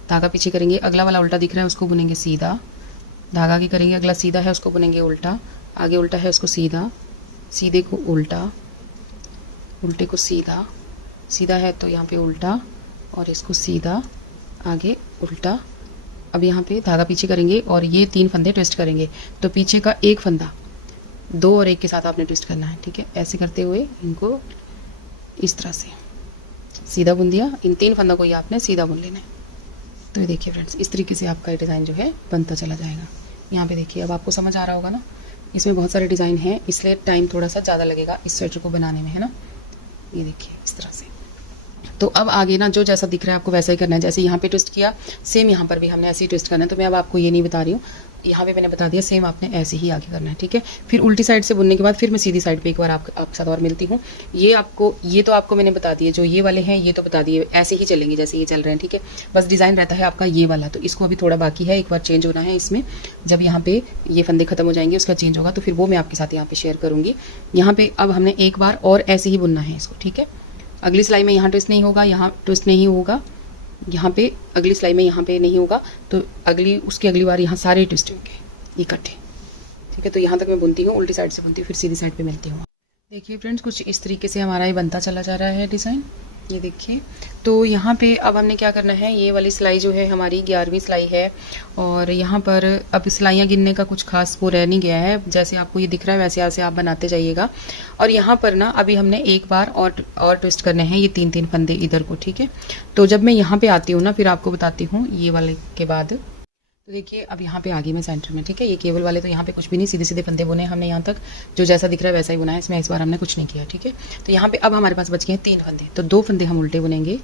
धागा पीछे करेंगे, अगला वाला उल्टा दिख रहा है उसको बुनेंगे सीधा, धागा आगे करेंगे, अगला सीधा है उसको बुनेंगे उल्टा, आगे उल्टा है उसको सीधा, सीधे को उल्टा, उल्टे को सीधा, सीधा है तो यहाँ पे उल्टा और इसको सीधा, आगे उल्टा। अब यहाँ पे धागा पीछे करेंगे और ये 3 फंदे ट्विस्ट करेंगे। तो पीछे का 1 फंदा 2 और 1 के साथ आपने ट्विस्ट करना है, ठीक है। ऐसे करते हुए इनको इस तरह से सीधा बुन दिया। इन 3 फंदों को ये आपने सीधा बुन लेना है। तो ये देखिए फ्रेंड्स, इस तरीके से आपका ये डिज़ाइन जो है बनता चला जाएगा। यहाँ पे देखिए, अब आपको समझ आ रहा होगा ना, इसमें बहुत सारे डिज़ाइन हैं, इसलिए टाइम थोड़ा सा ज़्यादा लगेगा इस स्वेटर को बनाने में, है ना। ये देखिए इस तरह से। तो अब आगे ना जो जैसा दिख रहा है आपको वैसा ही करना है। जैसे यहाँ पे ट्विस्ट किया, सेम यहाँ पर भी हमने ऐसे ही ट्विस्ट करना है। तो मैं अब आपको ये नहीं बता रही हूँ, यहाँ पे मैंने बता दिया, सेम आपने ऐसे ही आगे करना है, ठीक है। फिर उल्टी साइड से बुनने के बाद फिर मैं सीधी साइड पे एक बार आपके साथ और मिलती हूँ। ये तो आपको मैंने बता दिए, जो ये वाले हैं ये तो बता दिए, ऐसे ही चलेंगे जैसे ये चल रहे हैं, ठीक है। बस डिज़ाइन रहता है आपका ये वाला, तो इसको अभी थोड़ा बाकी है, एक बार चेंज होना है इसमें। जब यहाँ पे ये फंदे खत्म हो जाएंगे, उसका चेंज होगा, तो फिर वो मैं आपके साथ यहाँ पे शेयर करूँगी। यहाँ पे अब हमने एक बार और ऐसे ही बुनना है इसको, ठीक है। अगली सिलाई में यहाँ ट्विस्ट नहीं होगा, यहाँ ट्विस्ट नहीं होगा, यहाँ पे अगली सिलाई में यहाँ पे नहीं होगा, तो उसकी अगली बार यहाँ सारे ट्विस्ट होंगे इकट्ठे, ठीक है। तो यहाँ तक मैं बुनती हूँ, उल्टी साइड से बुनती हूँ, फिर सीधी साइड पे मिलती हूँ। देखिए फ्रेंड्स, कुछ इस तरीके से हमारा ये बनता चला जा रहा है डिज़ाइन, ये देखिए। तो यहाँ पे अब हमने क्या करना है, ये वाली सिलाई जो है हमारी 11वीं सिलाई है, और यहाँ पर अब सिलाइयाँ गिनने का कुछ खास वो रह नहीं गया है, जैसे आपको ये दिख रहा है वैसे ऐसे आप बनाते जाइएगा। और यहाँ पर ना अभी हमने एक बार और ट्विस्ट करने हैं, ये 3-3 फंदे इधर को, ठीक है। तो जब मैं यहाँ पे आती हूँ ना, फिर आपको बताती हूँ ये वाले के बाद। तो देखिए अब यहाँ पे आ गई मैं सेंटर में, ठीक है। ये केबल वाले तो यहाँ पे कुछ भी नहीं, सीधे सीधे फंदे बुने हमने, यहाँ तक जो जैसा दिख रहा है वैसा ही बुना है, इसमें इस बार हमने कुछ नहीं किया, ठीक है। तो यहाँ पे अब हमारे पास बच गए हैं 3 फंदे, तो 2 फंदे हम उल्टे बुनेंगे।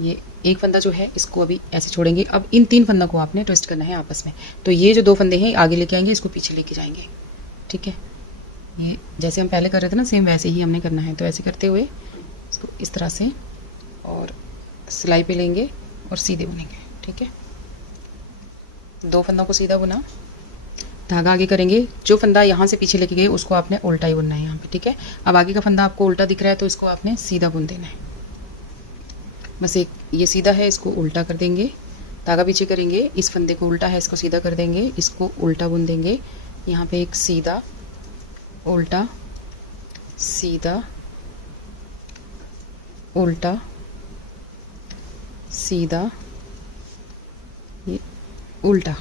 ये एक फंदा जो है इसको अभी ऐसे छोड़ेंगे। अब इन 3 फंदों को आपने ट्विस्ट करना है आपस में। तो ये जो 2 फंदे हैं आगे लेके आएंगे, इसको पीछे लेके जाएंगे, ठीक है। ये जैसे हम पहले कर रहे थे ना, सेम वैसे ही हमने करना है। तो ऐसे करते हुए इसको इस तरह से और सिलाई पे लेंगे और सीधे बुनेंगे, ठीक है। 2 फंदों को सीधा बुना, धागा आगे करेंगे, जो फंदा यहाँ से पीछे लेके गए उसको आपने उल्टा ही बुनना है यहाँ पे, ठीक है। अब आगे का फंदा आपको उल्टा दिख रहा है, तो इसको आपने सीधा बुन देना है। बस एक ये सीधा है, इसको उल्टा कर देंगे, धागा पीछे करेंगे, इस फंदे को उल्टा है, इसको सीधा कर देंगे, इसको उल्टा बुन देंगे। यहाँ पे एक सीधा, उल्टा, सीधा, उल्टा, सीधा, ये उल्टा।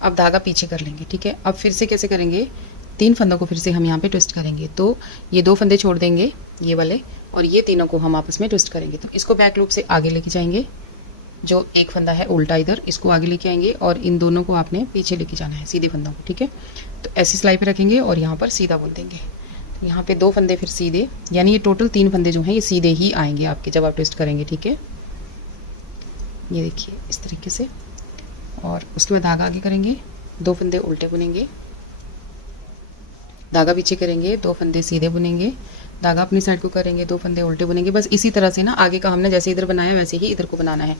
अब धागा पीछे कर लेंगे, ठीक है। अब फिर से कैसे करेंगे, 3 फंदों को फिर से हम यहाँ पे ट्विस्ट करेंगे। तो ये 2 फंदे छोड़ देंगे ये वाले, और ये तीनों को हम आपस में ट्विस्ट करेंगे। तो इसको बैक लूप से आगे लेके जाएंगे, जो एक फंदा है उल्टा इधर, इसको आगे लेके आएंगे, और इन दोनों को आपने पीछे लेके जाना है, सीधे फंदों को, ठीक है। तो ऐसी सिलाई पे रखेंगे और यहाँ पर सीधा बुन देंगे। तो यहाँ पे 2 फंदे फिर सीधे, यानी ये टोटल 3 फंदे जो हैं ये सीधे ही आएंगे आपके जब आप ट्विस्ट करेंगे, ठीक है। ये देखिए इस तरीके से, और उसके बाद धागा आगे करेंगे, 2 फंदे उल्टे बुनेंगे, धागा पीछे करेंगे, 2 फंदे सीधे बुनेंगे, धागा अपनी साइड को करेंगे, 2 फंदे उल्टे बुनेंगे। बस इसी तरह से ना आगे का हमने जैसे इधर बनाया वैसे ही इधर को बनाना है।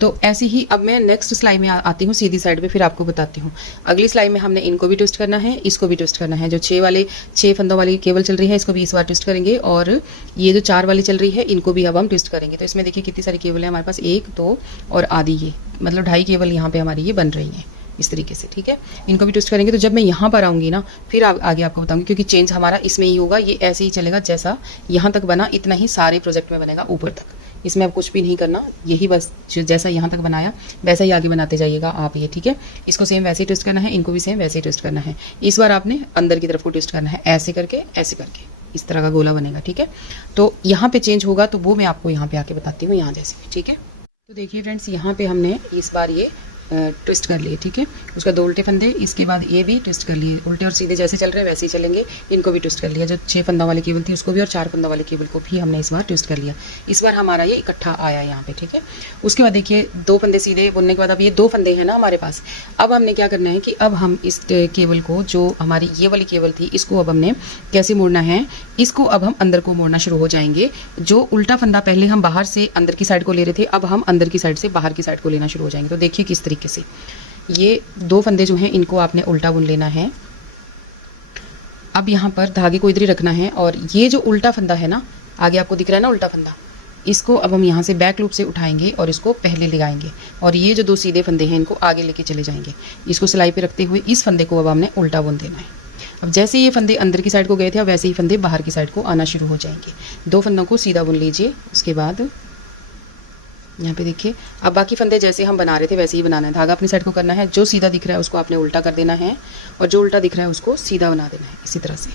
तो ऐसे ही अब मैं नेक्स्ट सिलाई में आती हूँ सीधी साइड पे, फिर आपको बताती हूँ। अगली सिलाई में हमने इनको भी ट्विस्ट करना है, इसको भी ट्विस्ट करना है। जो 6 फंदों वाली केबल चल रही है इसको भी इस बार ट्विस्ट करेंगे, और ये जो 4 वाली चल रही है इनको भी अब हम ट्विस्ट करेंगे। तो इसमें देखिए कितनी सारी केबल है हमारे पास, 1, 2 और आधी, ये मतलब 2.5 केबल यहाँ पे हमारी ये बन रही है इस तरीके से, ठीक है। इनको भी ट्विस्ट करेंगे। तो जब मैं यहाँ पर आऊँगी ना, फिर आगे आपको बताऊँगी, क्योंकि चेंज हमारा इसमें ही होगा। ये ऐसे ही चलेगा, जैसा यहाँ तक बना इतना ही सारे प्रोजेक्ट में बनेगा ऊपर तक, इसमें अब कुछ भी नहीं करना, यही बस जैसा यहाँ तक बनाया वैसा ही आगे बनाते जाइएगा आप ये, ठीक है। इसको सेम वैसे ही ट्विस्ट करना है, इनको भी सेम वैसे ही ट्विस्ट करना है। इस बार आपने अंदर की तरफ को ट्विस्ट करना है, ऐसे करके इस तरह का गोला बनेगा, ठीक है। तो यहाँ पे चेंज होगा, तो वो मैं आपको यहाँ पे आके बताती हूँ, यहाँ जैसे, ठीक है। तो देखिए फ्रेंड्स, यहाँ पे हमने इस बार ये ट्विस्ट कर लिए, ठीक है। उसका 2 उल्टे फंदे, इसके बाद ये भी ट्विस्ट कर लिए, उल्टे और सीधे जैसे चल रहे हैं वैसे ही चलेंगे। इनको भी ट्विस्ट कर लिया, जो 6 फंदा वाली केबल थी उसको भी, और 4 फंदा वाली केबल को भी हमने इस बार ट्विस्ट कर लिया। इस बार हमारा ये इकट्ठा आया यहाँ पे, ठीक है। उसके बाद देखिए 2 फंदे सीधे बुनने के बाद अब ये 2 फंदे हैं ना हमारे पास। अब हमने क्या करना है कि अब हम इस केबल को, जो हमारी ये वाली केबल थी, इसको अब हमने कैसे मोड़ना है, इसको अब हम अंदर को मोड़ना शुरू हो जाएंगे। जो उल्टा फंदा पहले हम बाहर से अंदर की साइड को ले रहे थे, अब हम अंदर की साइड से बाहर की साइड को लेना शुरू हो जाएंगे। तो देखिए किस तरीके से ये 2 फंदे जो हैं इनको आपने उल्टा बुन लेना है। अब यहाँ पर धागे को इधर ही रखना है, और ये जो उल्टा फंदा है ना, आगे आपको दिख रहा है ना उल्टा फंदा, इसको अब हम यहाँ से बैक लूप से उठाएंगे और इसको पहले लगाएंगे, और ये जो 2 सीधे फंदे हैं इनको आगे लेके चले जाएंगे। इसको सिलाई पे रखते हुए इस फंदे को अब हमने उल्टा बुन देना है। अब जैसे ये फंदे अंदर की साइड को गए थे, अब वैसे ही फंदे बाहर की साइड को आना शुरू हो जाएंगे। 2 फंदों को सीधा बुन लीजिए। उसके बाद यहाँ पे देखिए, अब बाकी फंदे जैसे हम बना रहे थे वैसे ही बनाना है। धागा अपनी साइड को करना है, जो सीधा दिख रहा है उसको आपने उल्टा कर देना है, और जो उल्टा दिख रहा है उसको सीधा बना देना है, इसी तरह से।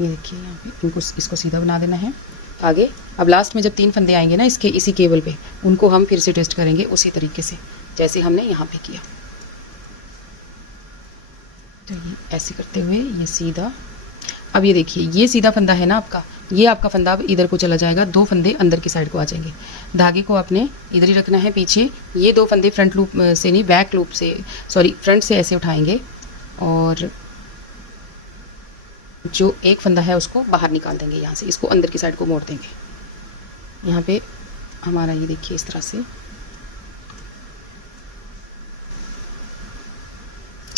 ये देखिए यहाँ पे इसको सीधा बना देना है। आगे। अब लास्ट में जब 3 फंदे आएंगे ना इसके इसी केबल पे, उनको हम फिर से ट्विस्ट करेंगे उसी तरीके से जैसे हमने यहाँ पे किया। तो ये ऐसे करते हुए ये सीधा, अब ये देखिए ये सीधा फंदा है ना आपका, ये आपका फंदा अब इधर को चला जाएगा, 2 फंदे अंदर की साइड को आ जाएंगे। धागे को आपने इधर ही रखना है पीछे, ये 2 फंदे फ्रंट लूप से नहीं बैक लूप से, सॉरी फ्रंट से ऐसे उठाएंगे और जो एक फंदा है उसको बाहर निकाल देंगे यहाँ से, इसको अंदर की साइड को मोड़ देंगे। यहाँ पे हमारा ये देखिए इस तरह से।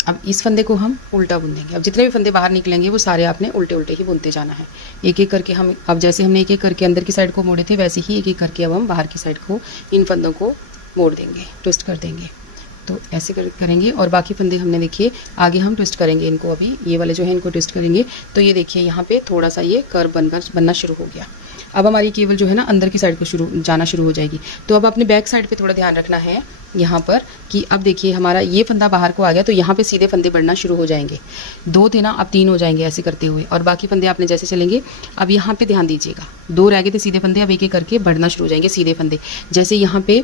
अब इस फंदे को हम उल्टा बुन देंगे। अब जितने भी फंदे बाहर निकलेंगे वो सारे आपने उल्टे उल्टे ही बुनते जाना है, एक एक करके। हम अब जैसे हमने एक एक करके अंदर की साइड को मोड़े थे वैसे ही एक एक करके अब हम बाहर की साइड को इन फंदों को मोड़ देंगे, ट्विस्ट कर देंगे। तो ऐसे करेंगे और बाकी फंदे हमने देखिए आगे हम ट्विस्ट करेंगे इनको। अभी ये वाले जो है इनको ट्विस्ट करेंगे। तो ये देखिए यहाँ पे थोड़ा सा ये कर्व बनना शुरू हो गया। अब हमारी केबल जो है ना अंदर की साइड को जाना शुरू हो जाएगी। तो अब अपने बैक साइड पे थोड़ा ध्यान रखना है यहाँ पर कि अब देखिए हमारा ये फंदा बाहर को आ गया, तो यहाँ पे सीधे फंदे बढ़ना शुरू हो जाएंगे। 2 थे ना, अब 3 हो जाएंगे ऐसे करते हुए, और बाकी फंदे आपने जैसे चलेंगे। अब यहाँ पे ध्यान दीजिएगा, 2 रह गए थे सीधे फंदे, अब एक एक करके बढ़ना शुरू हो जाएंगे सीधे फंदे। जैसे यहाँ पे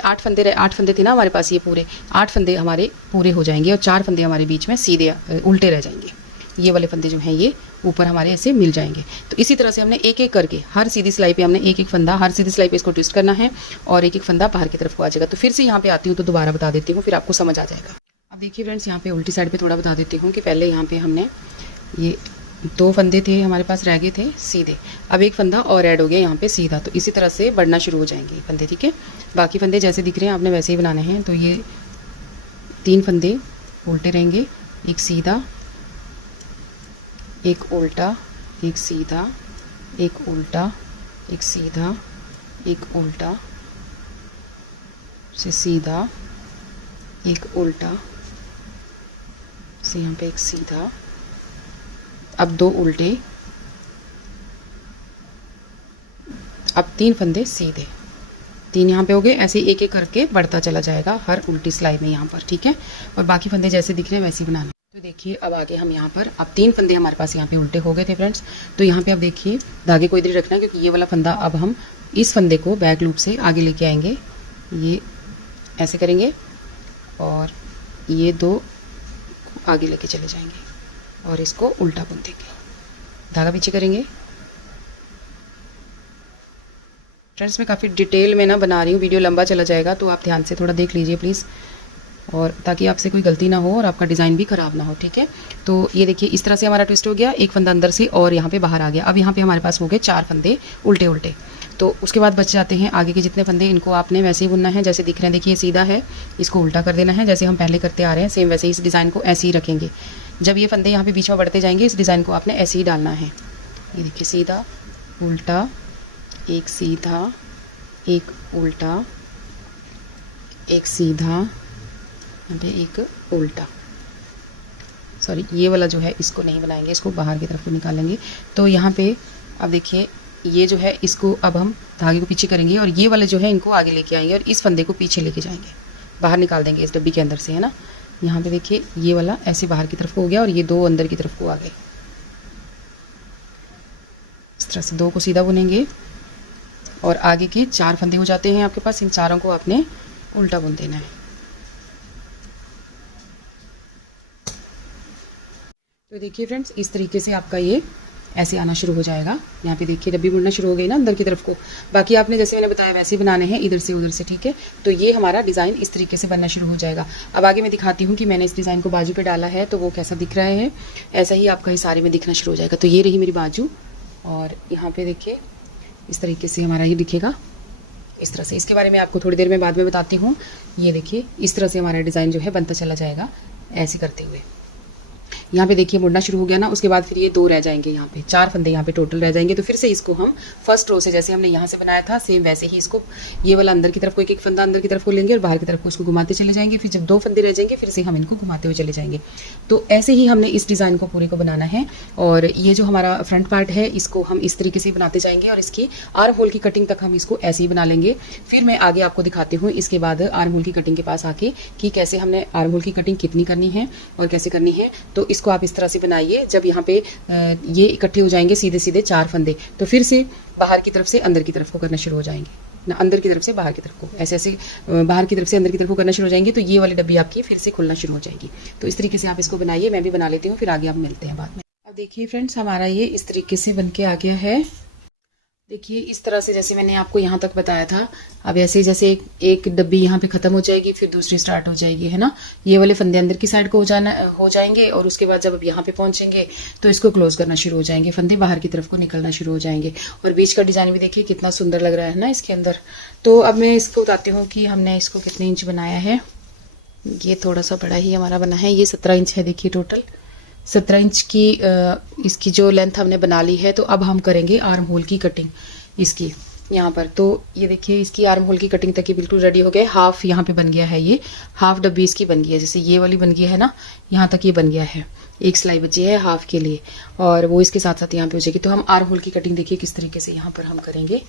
8 फंदे थे ना हमारे पास, ये पूरे 8 फंदे हमारे पूरे हो जाएंगे और 4 फंदे हमारे बीच में सीधे उल्टे रह जाएंगे। ये वाले फंदे जो हैं ये ऊपर हमारे ऐसे मिल जाएंगे। तो इसी तरह से हमने एक एक करके हर सीधी सिलाई पे हमने एक एक फंदा, हर सीधी सिलाई पे इसको ट्विस्ट करना है और एक एक फंदा बाहर की तरफ को आ जाएगा। तो फिर से यहाँ पे आती हूँ तो दोबारा बता देती हूँ, फिर आपको समझ आ जाएगा। अब देखिए फ्रेंड्स, यहाँ पे उल्टी साइड पे थोड़ा बता देती हूँ कि पहले यहाँ पे हमने ये 2 फंदे थे हमारे पास रह गए थे सीधे, अब एक फंदा और ऐड हो गया यहाँ पे सीधा। तो इसी तरह से बढ़ना शुरू हो जाएंगे फंदे, ठीक है। बाकी फंदे जैसे दिख रहे हैं आपने वैसे ही बनाने हैं। तो ये 3 फंदे उल्टे रहेंगे, एक सीधा, एक उल्टा, एक सीधा, एक उल्टा, एक सीधा, एक उल्टा से सीधा, एक उल्टा से यहाँ पे एक सीधा, अब 2 उल्टे, अब 3 फंदे सीधे, 3 यहाँ पे हो गए। ऐसे एक एक करके बढ़ता चला जाएगा हर उल्टी सिलाई में यहाँ पर, ठीक है। और बाकी फंदे जैसे दिख रहे हैं वैसे ही बनाने। तो देखिए अब आगे हम यहाँ पर, अब 3 फंदे हमारे पास यहाँ पे उल्टे हो गए थे फ्रेंड्स। तो यहाँ पे अब देखिए धागे को इधर ही रखना है, क्योंकि ये वाला फंदा अब हम इस फंदे को बैक लूप से आगे लेके आएंगे। ये ऐसे करेंगे और ये 2 आगे लेके चले जाएंगे और इसको उल्टा बुन देंगे, धागा पीछे करेंगे। फ्रेंड्स मैं काफ़ी डिटेल में ना बना रही हूँ, वीडियो लंबा चला जाएगा, तो आप ध्यान से थोड़ा देख लीजिए प्लीज़, और ताकि आपसे कोई गलती ना हो और आपका डिज़ाइन भी ख़राब ना हो, ठीक है। तो ये देखिए इस तरह से हमारा ट्विस्ट हो गया, एक फंदा अंदर से और यहाँ पे बाहर आ गया। अब यहाँ पे हमारे पास हो गए 4 फंदे उल्टे उल्टे। तो उसके बाद बच जाते हैं आगे के जितने फंदे, इनको आपने वैसे ही बुनना है जैसे दिख रहे हैं। देखिए सीधा है, इसको उल्टा कर देना है जैसे हम पहले करते आ रहे हैं, सेम वैसे ही इस डिज़ाइन को ऐसे ही रखेंगे। जब ये फंदे यहाँ पे बीच में बढ़ते जाएंगे इस डिज़ाइन को आपने ऐसे ही डालना है। ये देखिए सीधा, उल्टा, एक सीधा, एक उल्टा, एक सीधा, यहाँ पे एक उल्टा। सॉरी ये वाला जो है इसको नहीं बनाएंगे, इसको बाहर की तरफ को निकालेंगे। तो यहाँ पे अब देखिए ये जो है इसको अब हम धागे को पीछे करेंगे और ये वाले जो है इनको आगे लेके आएंगे और इस फंदे को पीछे लेके जाएंगे, बाहर निकाल देंगे इस डब्बी के अंदर से, है ना। यहाँ पे देखिए ये वाला ऐसे बाहर की तरफ को हो गया और ये 2 अंदर की तरफ को आ गए। इस तरह से 2 को सीधा बुनेंगे और आगे के 4 फंदे हो जाते हैं आपके पास। इन चारों को आपने उल्टा बुन देना है। तो देखिए फ्रेंड्स इस तरीके से आपका ये ऐसे आना शुरू हो जाएगा। यहाँ पे देखिए डब्बी बुनना शुरू हो गई ना अंदर की तरफ को। बाकी आपने जैसे मैंने बताया वैसे ही बनाने हैं, इधर से उधर से, ठीक है। तो ये हमारा डिज़ाइन इस तरीके से बनना शुरू हो जाएगा। अब आगे मैं दिखाती हूँ कि मैंने इस डिज़ाइन को बाजू पे डाला है तो वो कैसा दिख रहा है। ऐसा ही आपका ये सारे में दिखना शुरू हो जाएगा। तो ये रही मेरी बाजू और यहाँ पे देखिए इस तरीके से हमारा ये दिखेगा इस तरह से। इसके बारे में आपको थोड़ी देर में बाद में बताती हूँ। ये देखिए इस तरह से हमारा डिज़ाइन जो है बनता चला जाएगा ऐसे करते हुए। यहाँ पे देखिए मुड़ना शुरू हो गया ना, उसके बाद फिर ये 2 रह जाएंगे, यहाँ पे 4 फंदे यहाँ पे टोटल रह जाएंगे। तो फिर से इसको हम फर्स्ट रो से जैसे हमने यहाँ से बनाया था सेम वैसे ही इसको ये वाला अंदर की तरफ को एक एक फंदा अंदर की तरफ को लेंगे और बाहर की तरफ को इसको घुमाते चले जाएंगे। फिर जब 2 फंदे रह जाएंगे फिर से हम इनको घुमाते हुए चले जाएंगे। तो ऐसे ही हमने इस डिज़ाइन को पूरे को बनाना है। और ये जो हमारा फ्रंट पार्ट है इसको हम इस तरीके से बनाते जाएंगे और इसकी आर्म होल की कटिंग तक हम इसको ऐसे ही बना लेंगे। फिर मैं आगे आपको दिखाती हूँ इसके बाद आर्म होल की कटिंग के पास आके कि कैसे हमने आर्म होल की कटिंग कितनी करनी है और कैसे करनी है। तो इसको आप इस तरह से बनाइए। जब यहाँ पे ये इकट्ठे हो जाएंगे सीधे सीधे 4 फंदे, तो फिर से बाहर की तरफ से अंदर की तरफ को करना शुरू हो जाएंगे ना, अंदर की तरफ से बाहर की तरफ को, ऐसे ऐसे बाहर की तरफ से अंदर की तरफ को करना शुरू हो जाएंगे, तो ये वाली डब्बी आपकी फिर से खुलना शुरू हो जाएगी। तो इस तरीके से आप इसको बनाइए, मैं भी बना लेती हूँ, फिर आगे आप मिलते हैं बाद में। अब देखिए फ्रेंड्स, हमारा ये इस तरीके से बन के आ गया है। देखिए इस तरह से, जैसे मैंने आपको यहाँ तक बताया था, अब ऐसे जैसे एक डब्बी यहाँ पे खत्म हो जाएगी, फिर दूसरी स्टार्ट हो जाएगी, है ना। ये वाले फंदे अंदर की साइड को हो जाएंगे, और उसके बाद जब अब यहाँ पे पहुंचेंगे तो इसको क्लोज करना शुरू हो जाएंगे, फंदे बाहर की तरफ को निकलना शुरू हो जाएंगे। और बीच का डिजाइन भी देखिए कितना सुंदर लग रहा है ना इसके अंदर। तो अब मैं इसको बताती हूँ कि हमने इसको कितने इंच बनाया है। ये थोड़ा सा बड़ा ही हमारा बना है, ये 17 इंच है। देखिए टोटल 17 इंच की इसकी जो लेंथ हमने बना ली है। तो अब हम करेंगे आर्म होल की कटिंग इसकी यहाँ पर। तो ये देखिए इसकी आर्म होल की कटिंग तक ये बिल्कुल रेडी हो गए। हाफ यहाँ पे बन गया है, ये हाफ डब्बी इसकी बन गई है, जैसे ये वाली बन गई है ना, यहाँ तक ये बन गया है। एक सिलाई बची है हाफ के लिए, और वो इसके साथ साथ यहाँ पे हो जाएगी। तो हम आर्म होल की कटिंग देखिए किस तरीके से यहाँ पर हम करेंगे।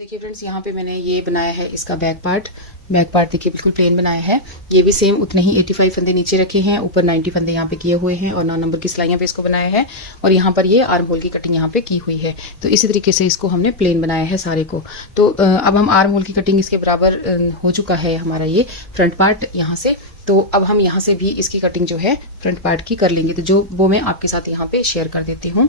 देखिए फ्रेंड्स, यहाँ पे मैंने ये बनाया है इसका बैक पार्ट देखिए बिल्कुल प्लेन बनाया है। ये भी सेम उतने ही 85 फंदे नीचे रखे हैं, ऊपर 90 फंदे यहाँ पे किए हुए हैं, और 9 नंबर की सिलाइयाँ पे इसको बनाया है। और यहाँ पर ये आर्म होल की कटिंग यहाँ पे की हुई है। तो इसी तरीके से इसको हमने प्लेन बनाया है सारे को। तो अब हम आर्म होल की कटिंग इसके बराबर हो चुका है हमारा ये फ्रंट पार्ट यहाँ से। तो अब हम यहाँ से भी इसकी कटिंग जो है फ्रंट पार्ट की कर लेंगे, तो जो वो मैं आपके साथ यहाँ पे शेयर कर देती हूँ।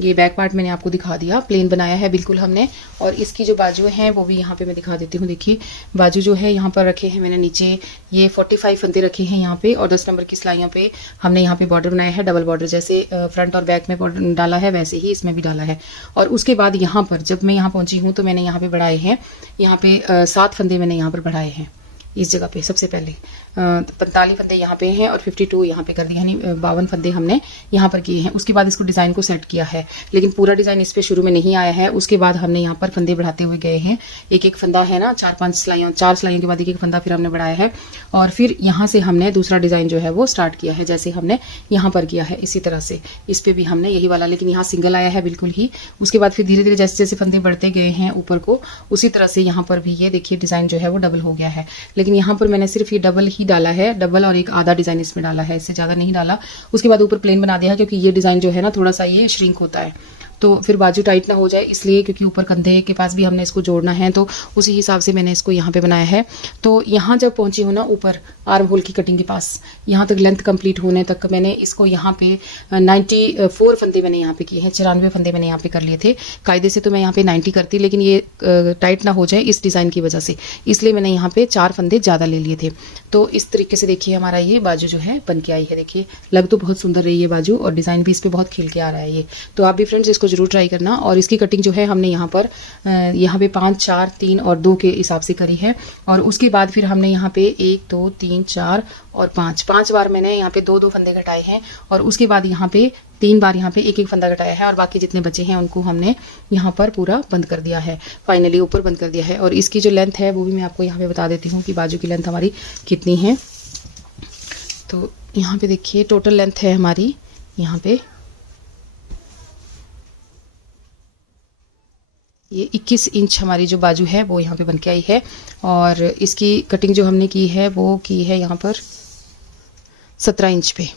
ये बैक पार्ट मैंने आपको दिखा दिया, प्लेन बनाया है बिल्कुल हमने। और इसकी जो बाजू हैं वो भी यहाँ पे मैं दिखा देती हूँ। देखिए बाजू जो है यहाँ पर रखे हैं मैंने नीचे ये 45 फंदे रखे हैं यहाँ पे, और 10 नंबर की सिलाइयों पे हमने यहाँ पे बॉर्डर बनाया है, डबल बॉर्डर। जैसे फ्रंट और बैक में बॉर्डर डाला है वैसे ही इसमें भी डाला है। और उसके बाद यहाँ पर जब मैं यहाँ पहुंची हूँ तो मैंने यहाँ पे बढ़ाए हैं, यहाँ पे 7 फंदे मैंने यहाँ पर बढ़ाए हैं इस जगह पे। सबसे पहले 45 फंदे यहाँ पे हैं, और 52 यहाँ पे कर दिए, यानी 52 फंदे हमने यहाँ पर किए हैं। उसके बाद इसको डिज़ाइन को सेट किया है, लेकिन पूरा डिज़ाइन इस पे शुरू में नहीं आया है। उसके बाद हमने यहाँ पर फंदे बढ़ाते हुए गए हैं। एक एक फंदा है ना, 4 सिलाइयों के बाद एक एक फंदा फिर हमने बढ़ाया है, और फिर यहाँ से हमने दूसरा डिज़ाइन जो है वो स्टार्ट किया है, जैसे हमने यहाँ पर किया है। इसी तरह से इस पे भी हमने यही वाला, लेकिन यहाँ सिंगल आया है बिल्कुल ही। उसके बाद फिर धीरे धीरे जैसे जैसे फंदे बढ़ते गए हैं ऊपर को, उसी तरह से यहाँ पर भी ये देखिए डिज़ाइन जो है वो डबल हो गया है। लेकिन यहाँ पर मैंने सिर्फ ये डबल ही डाला है, डबल और एक आधा डिजाइन इसमें डाला है, इससे ज्यादा नहीं डाला। उसके बाद ऊपर प्लेन बना दिया है, क्योंकि ये डिजाइन जो है ना थोड़ा सा ये श्रिंक होता है, तो फिर बाजू टाइट ना हो जाए इसलिए, क्योंकि ऊपर कंधे के पास भी हमने इसको जोड़ना है, तो उसी हिसाब से मैंने इसको यहाँ पे बनाया है। तो यहाँ जब पहुंची हूँ ना ऊपर आर्म होल की कटिंग के पास, यहाँ तक लेंथ कंप्लीट होने तक मैंने इसको यहाँ पे 94 फंदे मैंने यहाँ पे किए हैं, 94 फंदे मैंने यहाँ पे कर लिए थे। कायदे से तो मैं यहाँ पे 90 करती, लेकिन ये टाइट ना हो जाए इस डिज़ाइन की वजह से, इसलिए मैंने यहाँ पे 4 फंदे ज़्यादा ले लिए थे। तो इस तरीके से देखिए हमारा ये बाजू जो है बन के आई है। देखिए लग तो बहुत सुंदर रही है बाजू, और डिज़ाइन भी इस पर बहुत खिल के आ रहा है ये। तो आप भी फ्रेंड्स इसको जरूर ट्राई करना। और इसकी कटिंग जो है हमने यहाँ पे 5, 4, 3 और 2 के हिसाब से करी है। और उसके बाद फिर हमने यहाँ पे 1, 2, 3, 4 और 5 बार मैंने यहाँ पे 2-2 फंदे घटाए हैं, और उसके बाद यहाँ पे 3 बार यहाँ पे एक एक फंदा घटाया है, और बाकी जितने बचे हैं उनको हमने यहाँ पर पूरा बंद कर दिया है, फाइनली ऊपर बंद कर दिया है। और इसकी जो लेंथ है वो भी मैं आपको यहाँ पे बता देती हूँ कि बाजू की लेंथ हमारी कितनी है। तो यहाँ पे देखिए टोटल लेंथ है हमारी यहाँ पे ये 21 इंच हमारी जो बाजू है वो यहाँ पे बन के आई है। और इसकी कटिंग जो हमने की है वो की है यहाँ पर 17 इंच पे,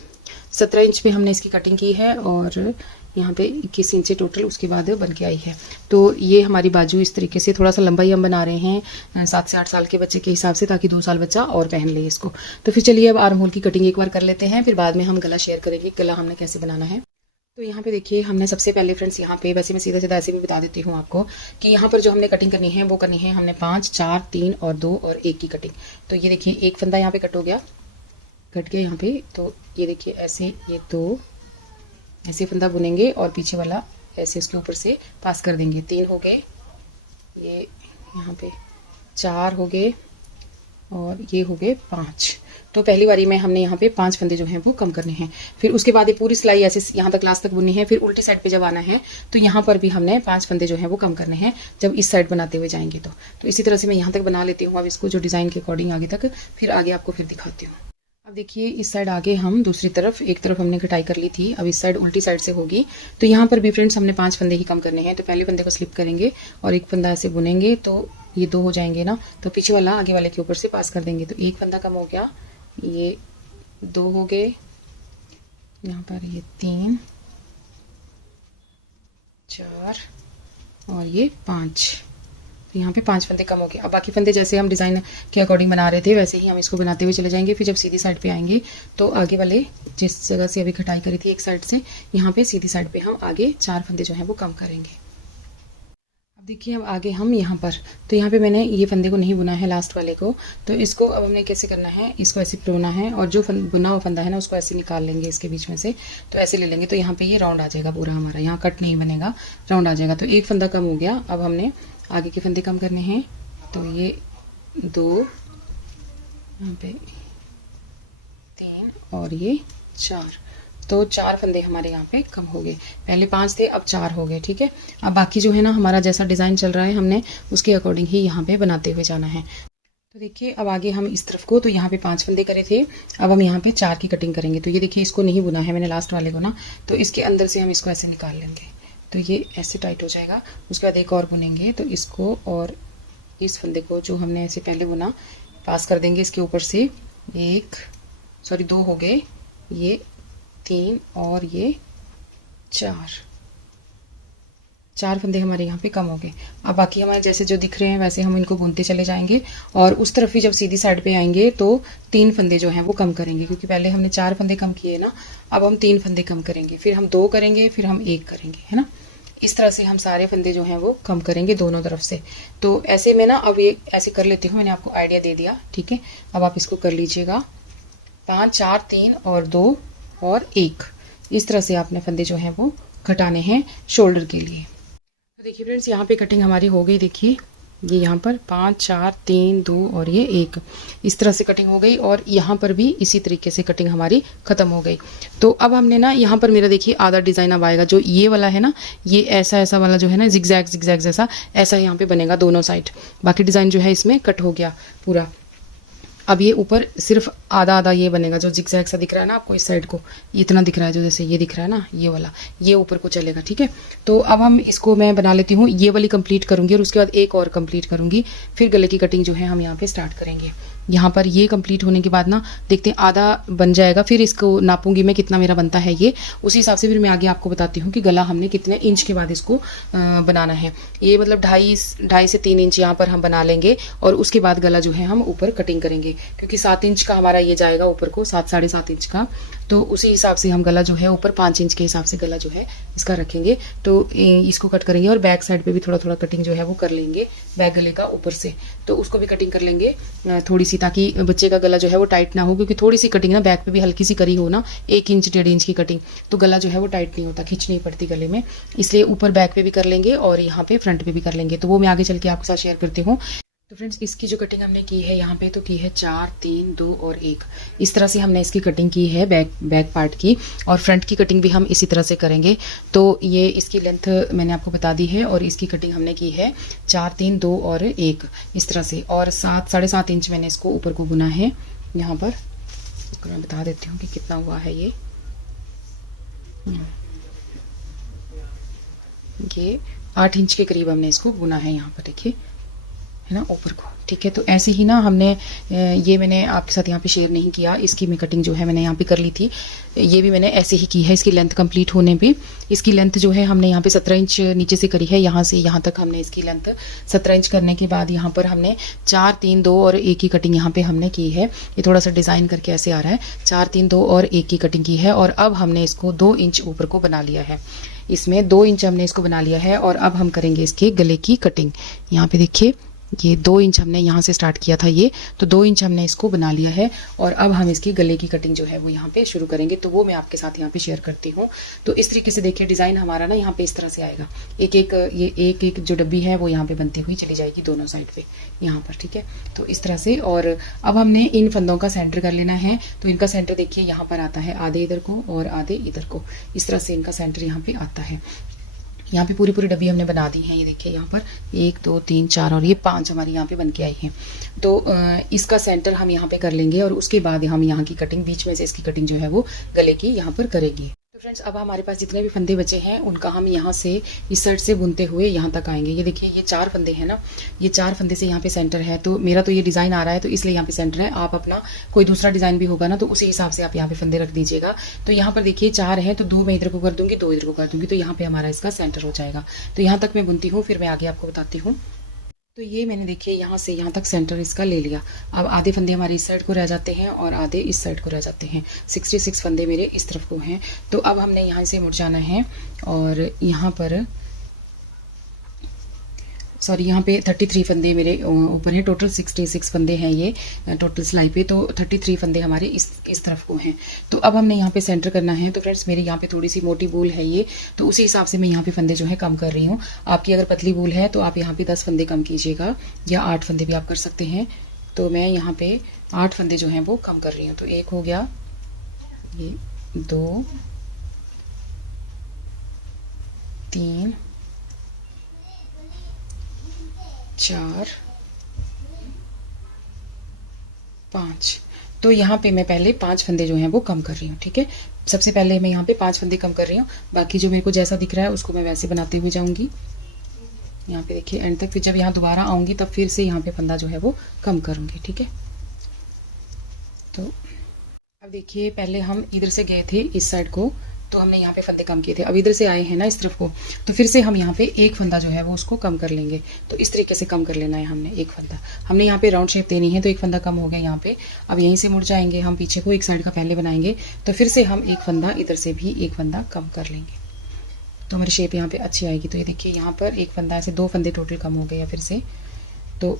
17 इंच पे हमने इसकी कटिंग की है, और यहाँ पे 21 इंच टोटल उसके बाद बन के आई है। तो ये हमारी बाजू इस तरीके से, थोड़ा सा लंबाई हम बना रहे हैं 7 से 8 साल के बच्चे के हिसाब से, ताकि 2 साल बच्चा और पहन ले इसको। तो फिर चलिए अब आर्म होल की कटिंग एक बार कर लेते हैं, फिर बाद में हम गला शेयर करेंगे, गला हमने कैसे बनाना है। तो यहाँ पे देखिए हमने सबसे पहले फ्रेंड्स यहाँ पे, वैसे मैं सीधा सीधा ऐसे भी बता देती हूँ आपको कि यहाँ पर जो हमने कटिंग करनी है वो करनी है हमने 5, 4, 3 और 2 और 1 की कटिंग। तो ये देखिए एक फंदा यहाँ पे कट हो गया, कट गया यहाँ पे। तो ये देखिए ऐसे ये 2 ऐसे फंदा बुनेंगे, और पीछे वाला ऐसे उसके ऊपर से पास कर देंगे। 3 हो गए, ये यहाँ पे 4 हो गए, और ये हो गए 5। तो पहली बारी में हमने यहाँ पे 5 फंदे जो हैं वो कम करने हैं। फिर उसके बाद ये पूरी सिलाई ऐसे यहाँ तक लास्ट तक बुननी है। फिर उल्टी साइड पे जब आना है तो यहाँ पर भी हमने 5 फंदे जो हैं वो कम करने हैं, जब इस साइड बनाते हुए जाएंगे। तो इसी तरह से मैं यहाँ तक बना लेती हूँ अब इसको, जो डिज़ाइन के अकॉर्डिंग आगे तक, फिर आगे आपको फिर दिखाती हूँ। अब देखिए इस साइड आगे हम दूसरी तरफ, एक तरफ हमने कटाई कर ली थी, अब इस साइड उल्टी साइड से होगी। तो यहाँ पर भी फ्रेंड्स हमने 5 फंदे ही कम करने हैं। तो पहले फंदे को स्लिप करेंगे और एक फंदा ऐसे बुनेंगे, तो ये 2 हो जाएंगे ना, तो पीछे वाला आगे वाले के ऊपर से पास कर देंगे। तो एक फंदा कम हो गया, ये 2 हो गए, यहाँ पर ये 3 4 और ये 5। तो यहाँ पे 5 फंदे कम हो गए। अब बाकी फंदे जैसे हम डिज़ाइन के अकॉर्डिंग बना रहे थे वैसे ही हम इसको बनाते हुए चले जाएंगे। फिर जब सीधी साइड पे आएंगे तो आगे वाले जिस जगह से अभी कटाई करी थी एक साइड से, यहाँ पे सीधी साइड पे हम आगे 4 फंदे जो हैं वो कम करेंगे। अब देखिए अब आगे हम यहाँ पर, तो यहाँ पे मैंने ये फंदे को नहीं बुना है लास्ट वाले को, तो इसको अब हमने कैसे करना है, इसको ऐसे पिरोना है और जो बुना हुआ फंदा है ना उसको ऐसे निकाल लेंगे इसके बीच में से। तो ऐसे ले लेंगे तो यहाँ पे ये राउंड आ जाएगा पूरा हमारा, यहाँ कट नहीं बनेगा, राउंड आ जाएगा। तो एक फंदा कम हो गया। अब हमने आगे के फंदे कम करने हैं। तो ये 2, यहाँ पे 3 और ये 4। तो 4 फंदे हमारे यहाँ पे कम हो गए। पहले 5 थे, अब 4 हो गए। ठीक है, अब बाकी जो है ना हमारा जैसा डिज़ाइन चल रहा है हमने उसके अकॉर्डिंग ही यहाँ पे बनाते हुए जाना है। तो देखिए अब आगे हम इस तरफ को, तो यहाँ पे 5 फंदे करे थे, अब हम यहाँ पे 4 की कटिंग करेंगे। तो ये देखिए इसको नहीं बुना है मैंने लास्ट वाले को ना, तो इसके अंदर से हम इसको ऐसे निकाल लेंगे तो ये ऐसे टाइट हो जाएगा। उसके बाद एक और बुनेंगे तो इसको और इस फंदे को जो हमने ऐसे पहले बुना पास कर देंगे इसके ऊपर से। 2 हो गए, ये 3 और ये 4 फंदे हमारे यहाँ पे कम हो गए। अब बाकी हमारे जैसे जो दिख रहे हैं वैसे हम इनको बुनते चले जाएंगे और उस तरफ ही जब सीधी साइड पे आएंगे तो 3 फंदे जो हैं वो कम करेंगे, क्योंकि पहले हमने 4 फंदे कम किए ना, अब हम 3 फंदे कम करेंगे, फिर हम 2 करेंगे, फिर हम 1 करेंगे, है ना। इस तरह से हम सारे फंदे जो हैं वो कम करेंगे दोनों तरफ से। तो ऐसे में ना अब ये ऐसे कर लेती हूँ, मैंने आपको आइडिया दे दिया। ठीक है, अब आप इसको कर लीजिएगा। 5 4 3 और 2 और 1, इस तरह से आपने फंदे जो हैं वो घटाने हैं शोल्डर के लिए। तो देखिए फ्रेंड्स यहाँ पे कटिंग हमारी हो गई। देखिए ये यहाँ पर 5 4 3 2 और ये 1, इस तरह से कटिंग हो गई और यहाँ पर भी इसी तरीके से कटिंग हमारी ख़त्म हो गई। तो अब हमने ना यहाँ पर मेरा देखिए आधा डिज़ाइन अब आएगा, जो ये वाला है ना, ये ऐसा वाला जो है ना जिगजैग जैसा ऐसा यहाँ पे बनेगा दोनों साइड। बाकी डिज़ाइन जो है इसमें कट हो गया पूरा। अब ये ऊपर सिर्फ आधा ये बनेगा, जो जिगजैग सा दिख रहा है ना आपको इस साइड को, इतना दिख रहा है, जो जैसे ये दिख रहा है ना ये वाला, ये ऊपर को चलेगा। ठीक है, तो अब हम इसको मैं बना लेती हूँ, ये वाली कंप्लीट करूँगी और उसके बाद एक और कंप्लीट करूँगी, फिर गले की कटिंग जो है हम यहाँ पे स्टार्ट करेंगे। यहाँ पर ये कंप्लीट होने के बाद ना देखते हैं आधा बन जाएगा, फिर इसको नापूंगी मैं कितना मेरा बनता है ये, उसी हिसाब से फिर मैं आगे आपको बताती हूँ कि गला हमने कितने इंच के बाद इसको बनाना है। ये मतलब 2.5 से 3 इंच यहाँ पर हम बना लेंगे और उसके बाद गला जो है हम ऊपर कटिंग करेंगे, क्योंकि 7 इंच का हमारा ये जाएगा ऊपर को, 7-7.5 इंच का। तो उसी हिसाब से हम गला जो है ऊपर 5 इंच के हिसाब से गला जो है इसका रखेंगे। तो इसको कट करेंगे और बैक साइड पे भी थोड़ा कटिंग जो है वो कर लेंगे बैक गले का ऊपर से, तो उसको भी कटिंग कर लेंगे थोड़ी सी, ताकि बच्चे का गला जो है वो टाइट ना हो, क्योंकि थोड़ी सी कटिंग ना बैक पे भी हल्की सी करी हो ना, 1 इंच 1.5 इंच की कटिंग, तो गला जो है वो टाइट नहीं होता, खींच नहीं पड़ती गले में, इसलिए ऊपर बैक पे भी कर लेंगे और यहाँ पे फ्रंट पे भी कर लेंगे। तो वो मैं आगे चल के आपके साथ शेयर करती हूँ। तो फ्रेंड्स इसकी जो कटिंग हमने की है यहाँ पे, तो की है 4 3 2 और 1, इस तरह से हमने इसकी कटिंग की है बैक पार्ट की, और फ्रंट की कटिंग भी हम इसी तरह से करेंगे। तो ये इसकी लेंथ मैंने आपको बता दी है और इसकी कटिंग हमने की है 4 3 2 और 1 इस तरह से, और 7-7.5 इंच मैंने इसको ऊपर को बुना है। यहाँ पर मैं बता देती हूँ कि कितना हुआ है ये 8 इंच के करीब हमने इसको बुना है यहाँ पर, देखिए है ना ऊपर को। ठीक है, तो ऐसे ही ना हमने ये मैंने आपके साथ यहाँ पे शेयर नहीं किया, इसकी मैं कटिंग जो है मैंने यहाँ पे कर ली थी, ये भी मैंने ऐसे ही की है। इसकी लेंथ कंप्लीट होने पे, इसकी लेंथ जो है हमने यहाँ पे 17 इंच नीचे से करी है, यहाँ से यहाँ तक हमने इसकी लेंथ 17 इंच करने के बाद यहाँ पर हमने 4 3 2 और 1 की कटिंग यहाँ पे हमने की है। ये थोड़ा सा डिज़ाइन करके ऐसे आ रहा है, 4 3 2 और 1 की कटिंग की है, और अब हमने इसको 2 इंच ऊपर को बना लिया है, इसमें 2 इंच हमने इसको बना लिया है। और अब हम करेंगे इसके गले की कटिंग। यहाँ पे देखिए ये 2 इंच हमने यहाँ से स्टार्ट किया था, ये तो 2 इंच हमने इसको बना लिया है, और अब हम इसकी गले की कटिंग जो है वो यहाँ पे शुरू करेंगे। तो वो मैं आपके साथ यहाँ पे शेयर करती हूँ। तो इस तरीके से देखिए डिज़ाइन हमारा ना यहाँ पे इस तरह से आएगा, एक जो डब्बी है वो यहाँ पे बनती हुई चली जाएगी दोनों साइड पे यहाँ पर। ठीक है, तो इस तरह से। और अब हमने इन फंदों का सेंटर कर लेना है। तो इनका सेंटर देखिए यहाँ पर आता है, आधे इधर को और आधे इधर को, इस तरह से इनका सेंटर यहाँ पे आता है। यहाँ पे पूरी डब्बी हमने बना दी है, ये देखिए यहाँ पर 1 2 3 4 और ये 5 हमारी यहाँ पे बन के आई हैं। तो इसका सेंटर हम यहाँ पे कर लेंगे और उसके बाद हम यहाँ की कटिंग, बीच में से इसकी कटिंग जो है वो गले की यहाँ पर करेंगे। फ्रेंड्स अब हमारे पास जितने भी फंदे बचे हैं उनका हम यहाँ से इस साइड से बुनते हुए यहाँ तक आएंगे। ये देखिए ये 4 फंदे हैं ना, ये 4 फंदे से यहाँ पे सेंटर है, तो मेरा तो ये डिज़ाइन आ रहा है तो इसलिए यहाँ पे सेंटर है। आप अपना कोई दूसरा डिज़ाइन भी होगा ना तो उसी हिसाब से आप यहाँ पे फंदे रख दीजिएगा। तो यहाँ पर देखिए 4 हैं, तो 2 मैं इधर को कर दूँगी, 2 इधर को कर दूँगी, तो यहाँ पे हमारा इसका सेंटर हो जाएगा। तो यहाँ तक मैं बुनती हूँ, फिर मैं आगे आपको बताती हूँ। तो ये मैंने देखिए यहाँ से यहाँ तक सेंटर इसका ले लिया। अब आधे फंदे हमारे इस साइड को रह जाते हैं और आधे इस साइड को रह जाते हैं। 66 फंदे मेरे इस तरफ को हैं। तो अब हमने यहाँ से मुड़ जाना है और यहाँ पर सॉरी यहाँ पे 33 फंदे मेरे ऊपर है। टोटल 66 फंदे हैं ये टोटल सिलाई पे, तो 33 फंदे हमारे इस तरफ को हैं। तो अब हमने यहाँ पे सेंटर करना है। तो फ्रेंड्स मेरी यहाँ पे थोड़ी सी मोटी बूल है ये, तो उसी हिसाब से मैं यहाँ पे फंदे जो है कम कर रही हूँ। आपकी अगर पतली बूल है तो आप यहाँ पे 10 फंदे कम कीजिएगा या 8 फंदे भी आप कर सकते हैं। तो मैं यहाँ पे 8 फंदे जो हैं वो कम कर रही हूँ। तो 1 हो गया, ये 2 3 4 5। तो यहाँ पे मैं पहले 5 फंदे जो हैं वो कम कर रही हूँ। ठीक है, सबसे पहले मैं यहाँ पे 5 फंदे कम कर रही हूँ। बाकी जो मेरे को जैसा दिख रहा है उसको मैं वैसे बनाते हुए जाऊंगी। यहाँ पे देखिए एंड तक, फिर जब यहाँ दोबारा आऊंगी तब फिर से यहाँ पे फंदा जो है वो कम करूंगी। ठीक है, तो अब देखिए पहले हम इधर से गए थे इस साइड को, तो हमने यहाँ पे फंदे कम किए थे। अब इधर से आए हैं ना इस तरफ को, तो फिर से हम यहाँ पे एक फंदा जो है वो उसको कम कर लेंगे। तो इस तरीके से कम कर लेना है हमने। एक फंदा हमने यहाँ पे राउंड शेप देनी है, तो एक फंदा कम हो गया यहाँ पे। अब यहीं से मुड़ जाएंगे हम पीछे को, एक साइड का पहले बनाएंगे, तो फिर से हम एक फंदा इधर से भी एक फंदा कम कर लेंगे, तो हमारी शेप यहाँ पे अच्छी आएगी। तो ये देखिए यहाँ पर एक फंदा, ऐसे 2 फंदे टोटल कम हो गए फिर से। तो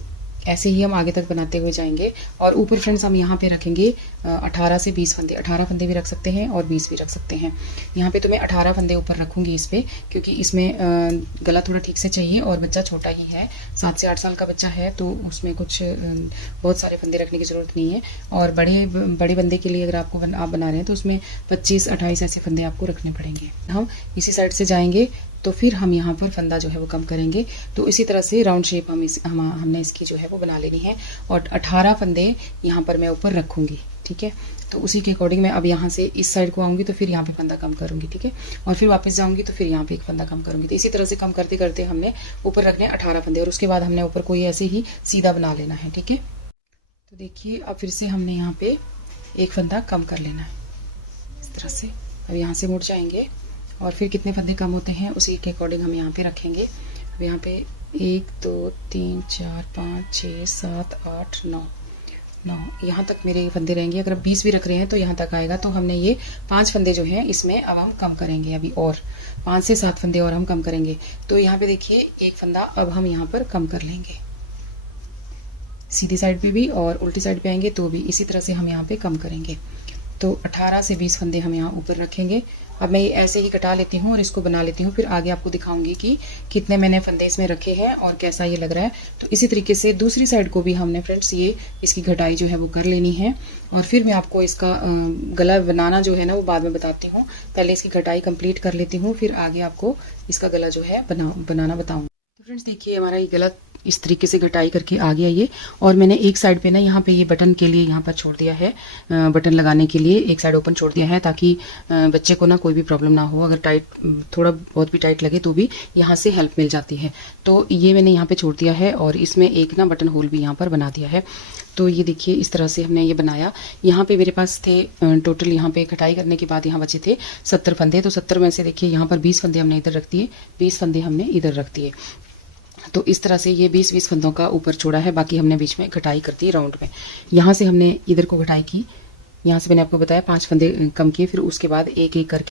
ऐसे ही हम आगे तक बनाते हुए जाएंगे। और ऊपर फ्रेंड्स हम यहाँ पे रखेंगे 18 से 20 फंदे। 18 फंदे भी रख सकते हैं और 20 भी रख सकते हैं। यहाँ पे तो मैं 18 फंदे ऊपर रखूँगी इस पर, क्योंकि इसमें गला थोड़ा ठीक से चाहिए और बच्चा छोटा ही है, 7 से 8 साल का बच्चा है, तो उसमें कुछ बहुत सारे फंदे रखने की ज़रूरत नहीं है। और बड़े बंदे के लिए अगर आप बना रहे हैं तो उसमें 25-28 ऐसे फंदे आपको रखने पड़ेंगे। हम इसी साइड से जाएंगे तो फिर हम यहाँ पर फंदा जो है वो कम करेंगे। तो इसी तरह से राउंड शेप हमने इसकी जो है वो बना लेनी है। और 18 फंदे यहाँ पर मैं ऊपर रखूँगी। ठीक है, तो उसी के अकॉर्डिंग मैं अब यहाँ से इस साइड को आऊँगी तो फिर यहाँ पे फंदा कम करूँगी। ठीक है, और फिर वापस जाऊँगी तो फिर यहाँ पे एक फंदा कम करूँगी। तो इसी तरह से कम करते करते हमने ऊपर रखने 18 फंदे, और उसके बाद हमने ऊपर कोई ऐसे ही सीधा बना लेना है। ठीक है, तो देखिए अब फिर से हमने यहाँ पे एक फंदा कम कर लेना है इस तरह से। अब यहाँ से मुड़ जाएंगे और फिर कितने फंदे कम होते हैं उसी के अकॉर्डिंग हम यहाँ पे रखेंगे। अब यहाँ पे 1 2 3 4 5 6 7 8 9 यहाँ तक मेरे फंदे रहेंगे। अगर 20 भी रख रहे हैं तो यहाँ तक आएगा। तो हमने ये 5 फंदे जो हैं इसमें अब हम कम करेंगे, अभी और 5 से 7 फंदे और हम कम करेंगे। तो यहाँ पे देखिए एक फंदा अब हम यहाँ पर कम कर लेंगे, सीधी साइड पे भी और उल्टी साइड पे आएंगे तो भी इसी तरह से हम यहाँ पे कम करेंगे। तो 18 से 20 फंदे हम यहाँ ऊपर रखेंगे। अब मैं ये ऐसे ही कटा लेती हूँ और इसको बना लेती हूँ, फिर आगे आपको दिखाऊंगी कि कितने मैंने फंदे इसमें रखे हैं और कैसा ये लग रहा है। तो इसी तरीके से दूसरी साइड को भी हमने फ्रेंड्स ये इसकी घटाई जो है वो कर लेनी है। और फिर मैं आपको इसका गला बनाना जो है ना वो बाद में बताती हूँ। पहले इसकी घटाई कंप्लीट कर लेती हूँ, फिर आगे आपको इसका गला जो है बनाना बताऊँगी। तो फ्रेंड्स देखिए हमारा ये गला इस तरीके से घटाई करके आ गया ये। और मैंने एक साइड पे ना यहाँ पे ये बटन के लिए यहाँ पर छोड़ दिया है, बटन लगाने के लिए एक साइड ओपन छोड़ दिया है, ताकि बच्चे को ना कोई भी प्रॉब्लम ना हो। अगर टाइट थोड़ा बहुत भी टाइट लगे तो भी यहाँ से हेल्प मिल जाती है। तो ये मैंने यहाँ पे छोड़ दिया है और इसमें एक ना बटन होल भी यहाँ पर बना दिया है। तो ये देखिए इस तरह से हमने ये बनाया। यहाँ पे मेरे पास थे टोटल, यहाँ पे कटाई करने के बाद यहाँ बचे थे 70 फंदे। तो 70 में से देखिए यहाँ पर 20 फंदे हमने इधर रख दिए, 20 फंदे हमने इधर रख दिए। तो इस तरह से ये 20-20 फंदों का ऊपर छोड़ा है, बाकी हमने बीच में घटाई कर दी राउंड में। यहाँ से हमने इधर को घटाई की, यहाँ से मैंने आपको बताया 5 फंदे कम किए, फिर उसके बाद एक एक करके